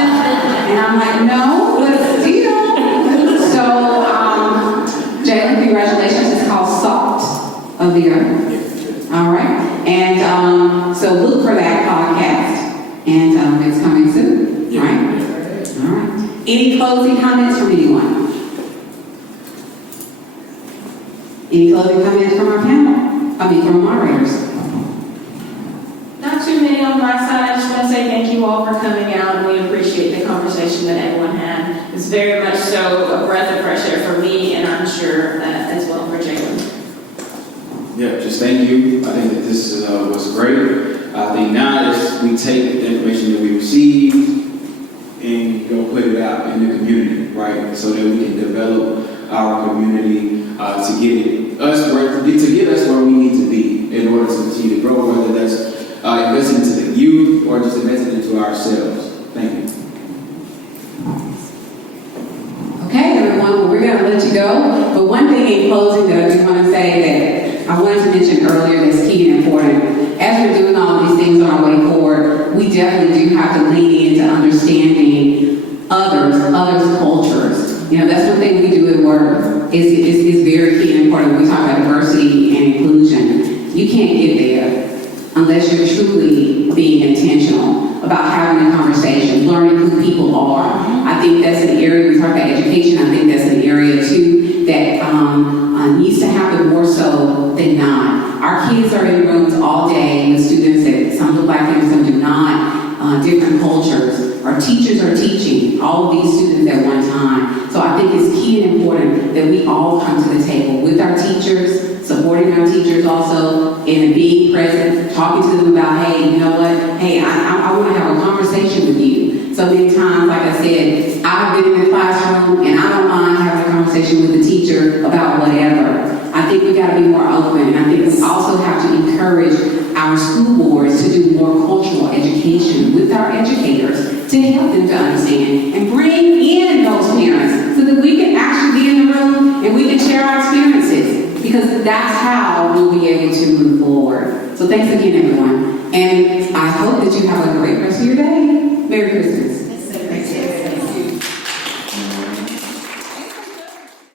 And I'm like, no, let's deal. So, Jalen, congratulations. It's called Salt of the Earth. All right. And so look for that podcast. And it's coming soon. All right? All right. Any closing comments from anyone? Any closing comments from our panel? From moderators? Not too many on my side. I just want to say thank you all for coming out, and we appreciate the conversation that everyone had. It's very much so a breath of fresh air for me, and I'm sure that as well for Jalen. Yeah, just thank you. I think that this was great. I think now is we take the information that we received and go put it out in the community, right? So that we can develop our community to get us where we need to be in order to continue to grow, whether that's investing into the youth or just investing into ourselves. Thank you. Okay, everyone, well, we're going to let you go. But one thing in closing that I do want to say that I wanted to mention earlier that's key and important. As we're doing all of these things on our way forward, we definitely do have to lean into understanding others' cultures. You know, that's one thing we do at work. Is very key and important when we talk about diversity and inclusion. You can't get there unless you're truly being intentional about having a conversation, learning who people are. I think that's an area, we talk about education, I think that's an area too that needs to happen more so than not. Our kids are in rooms all day with students that some look like them, some do not, different cultures. Our teachers are teaching all of these students at one time. So I think it's key and important that we all come to the table with our teachers, supporting our teachers also, and being present, talking to them about, hey, you know what? Hey, I want to have a conversation with you. So many times, like I said, I've been in the classroom and I don't mind having a conversation with the teacher about whatever. I think we got to be more open, and I think we also have to encourage our school boards to do more cultural education with our educators to help them to understand and bring in those parents so that we can actually be in the room and we can share our experiences, because that's how we'll be able to move forward. So thanks again, everyone. And I hope that you have a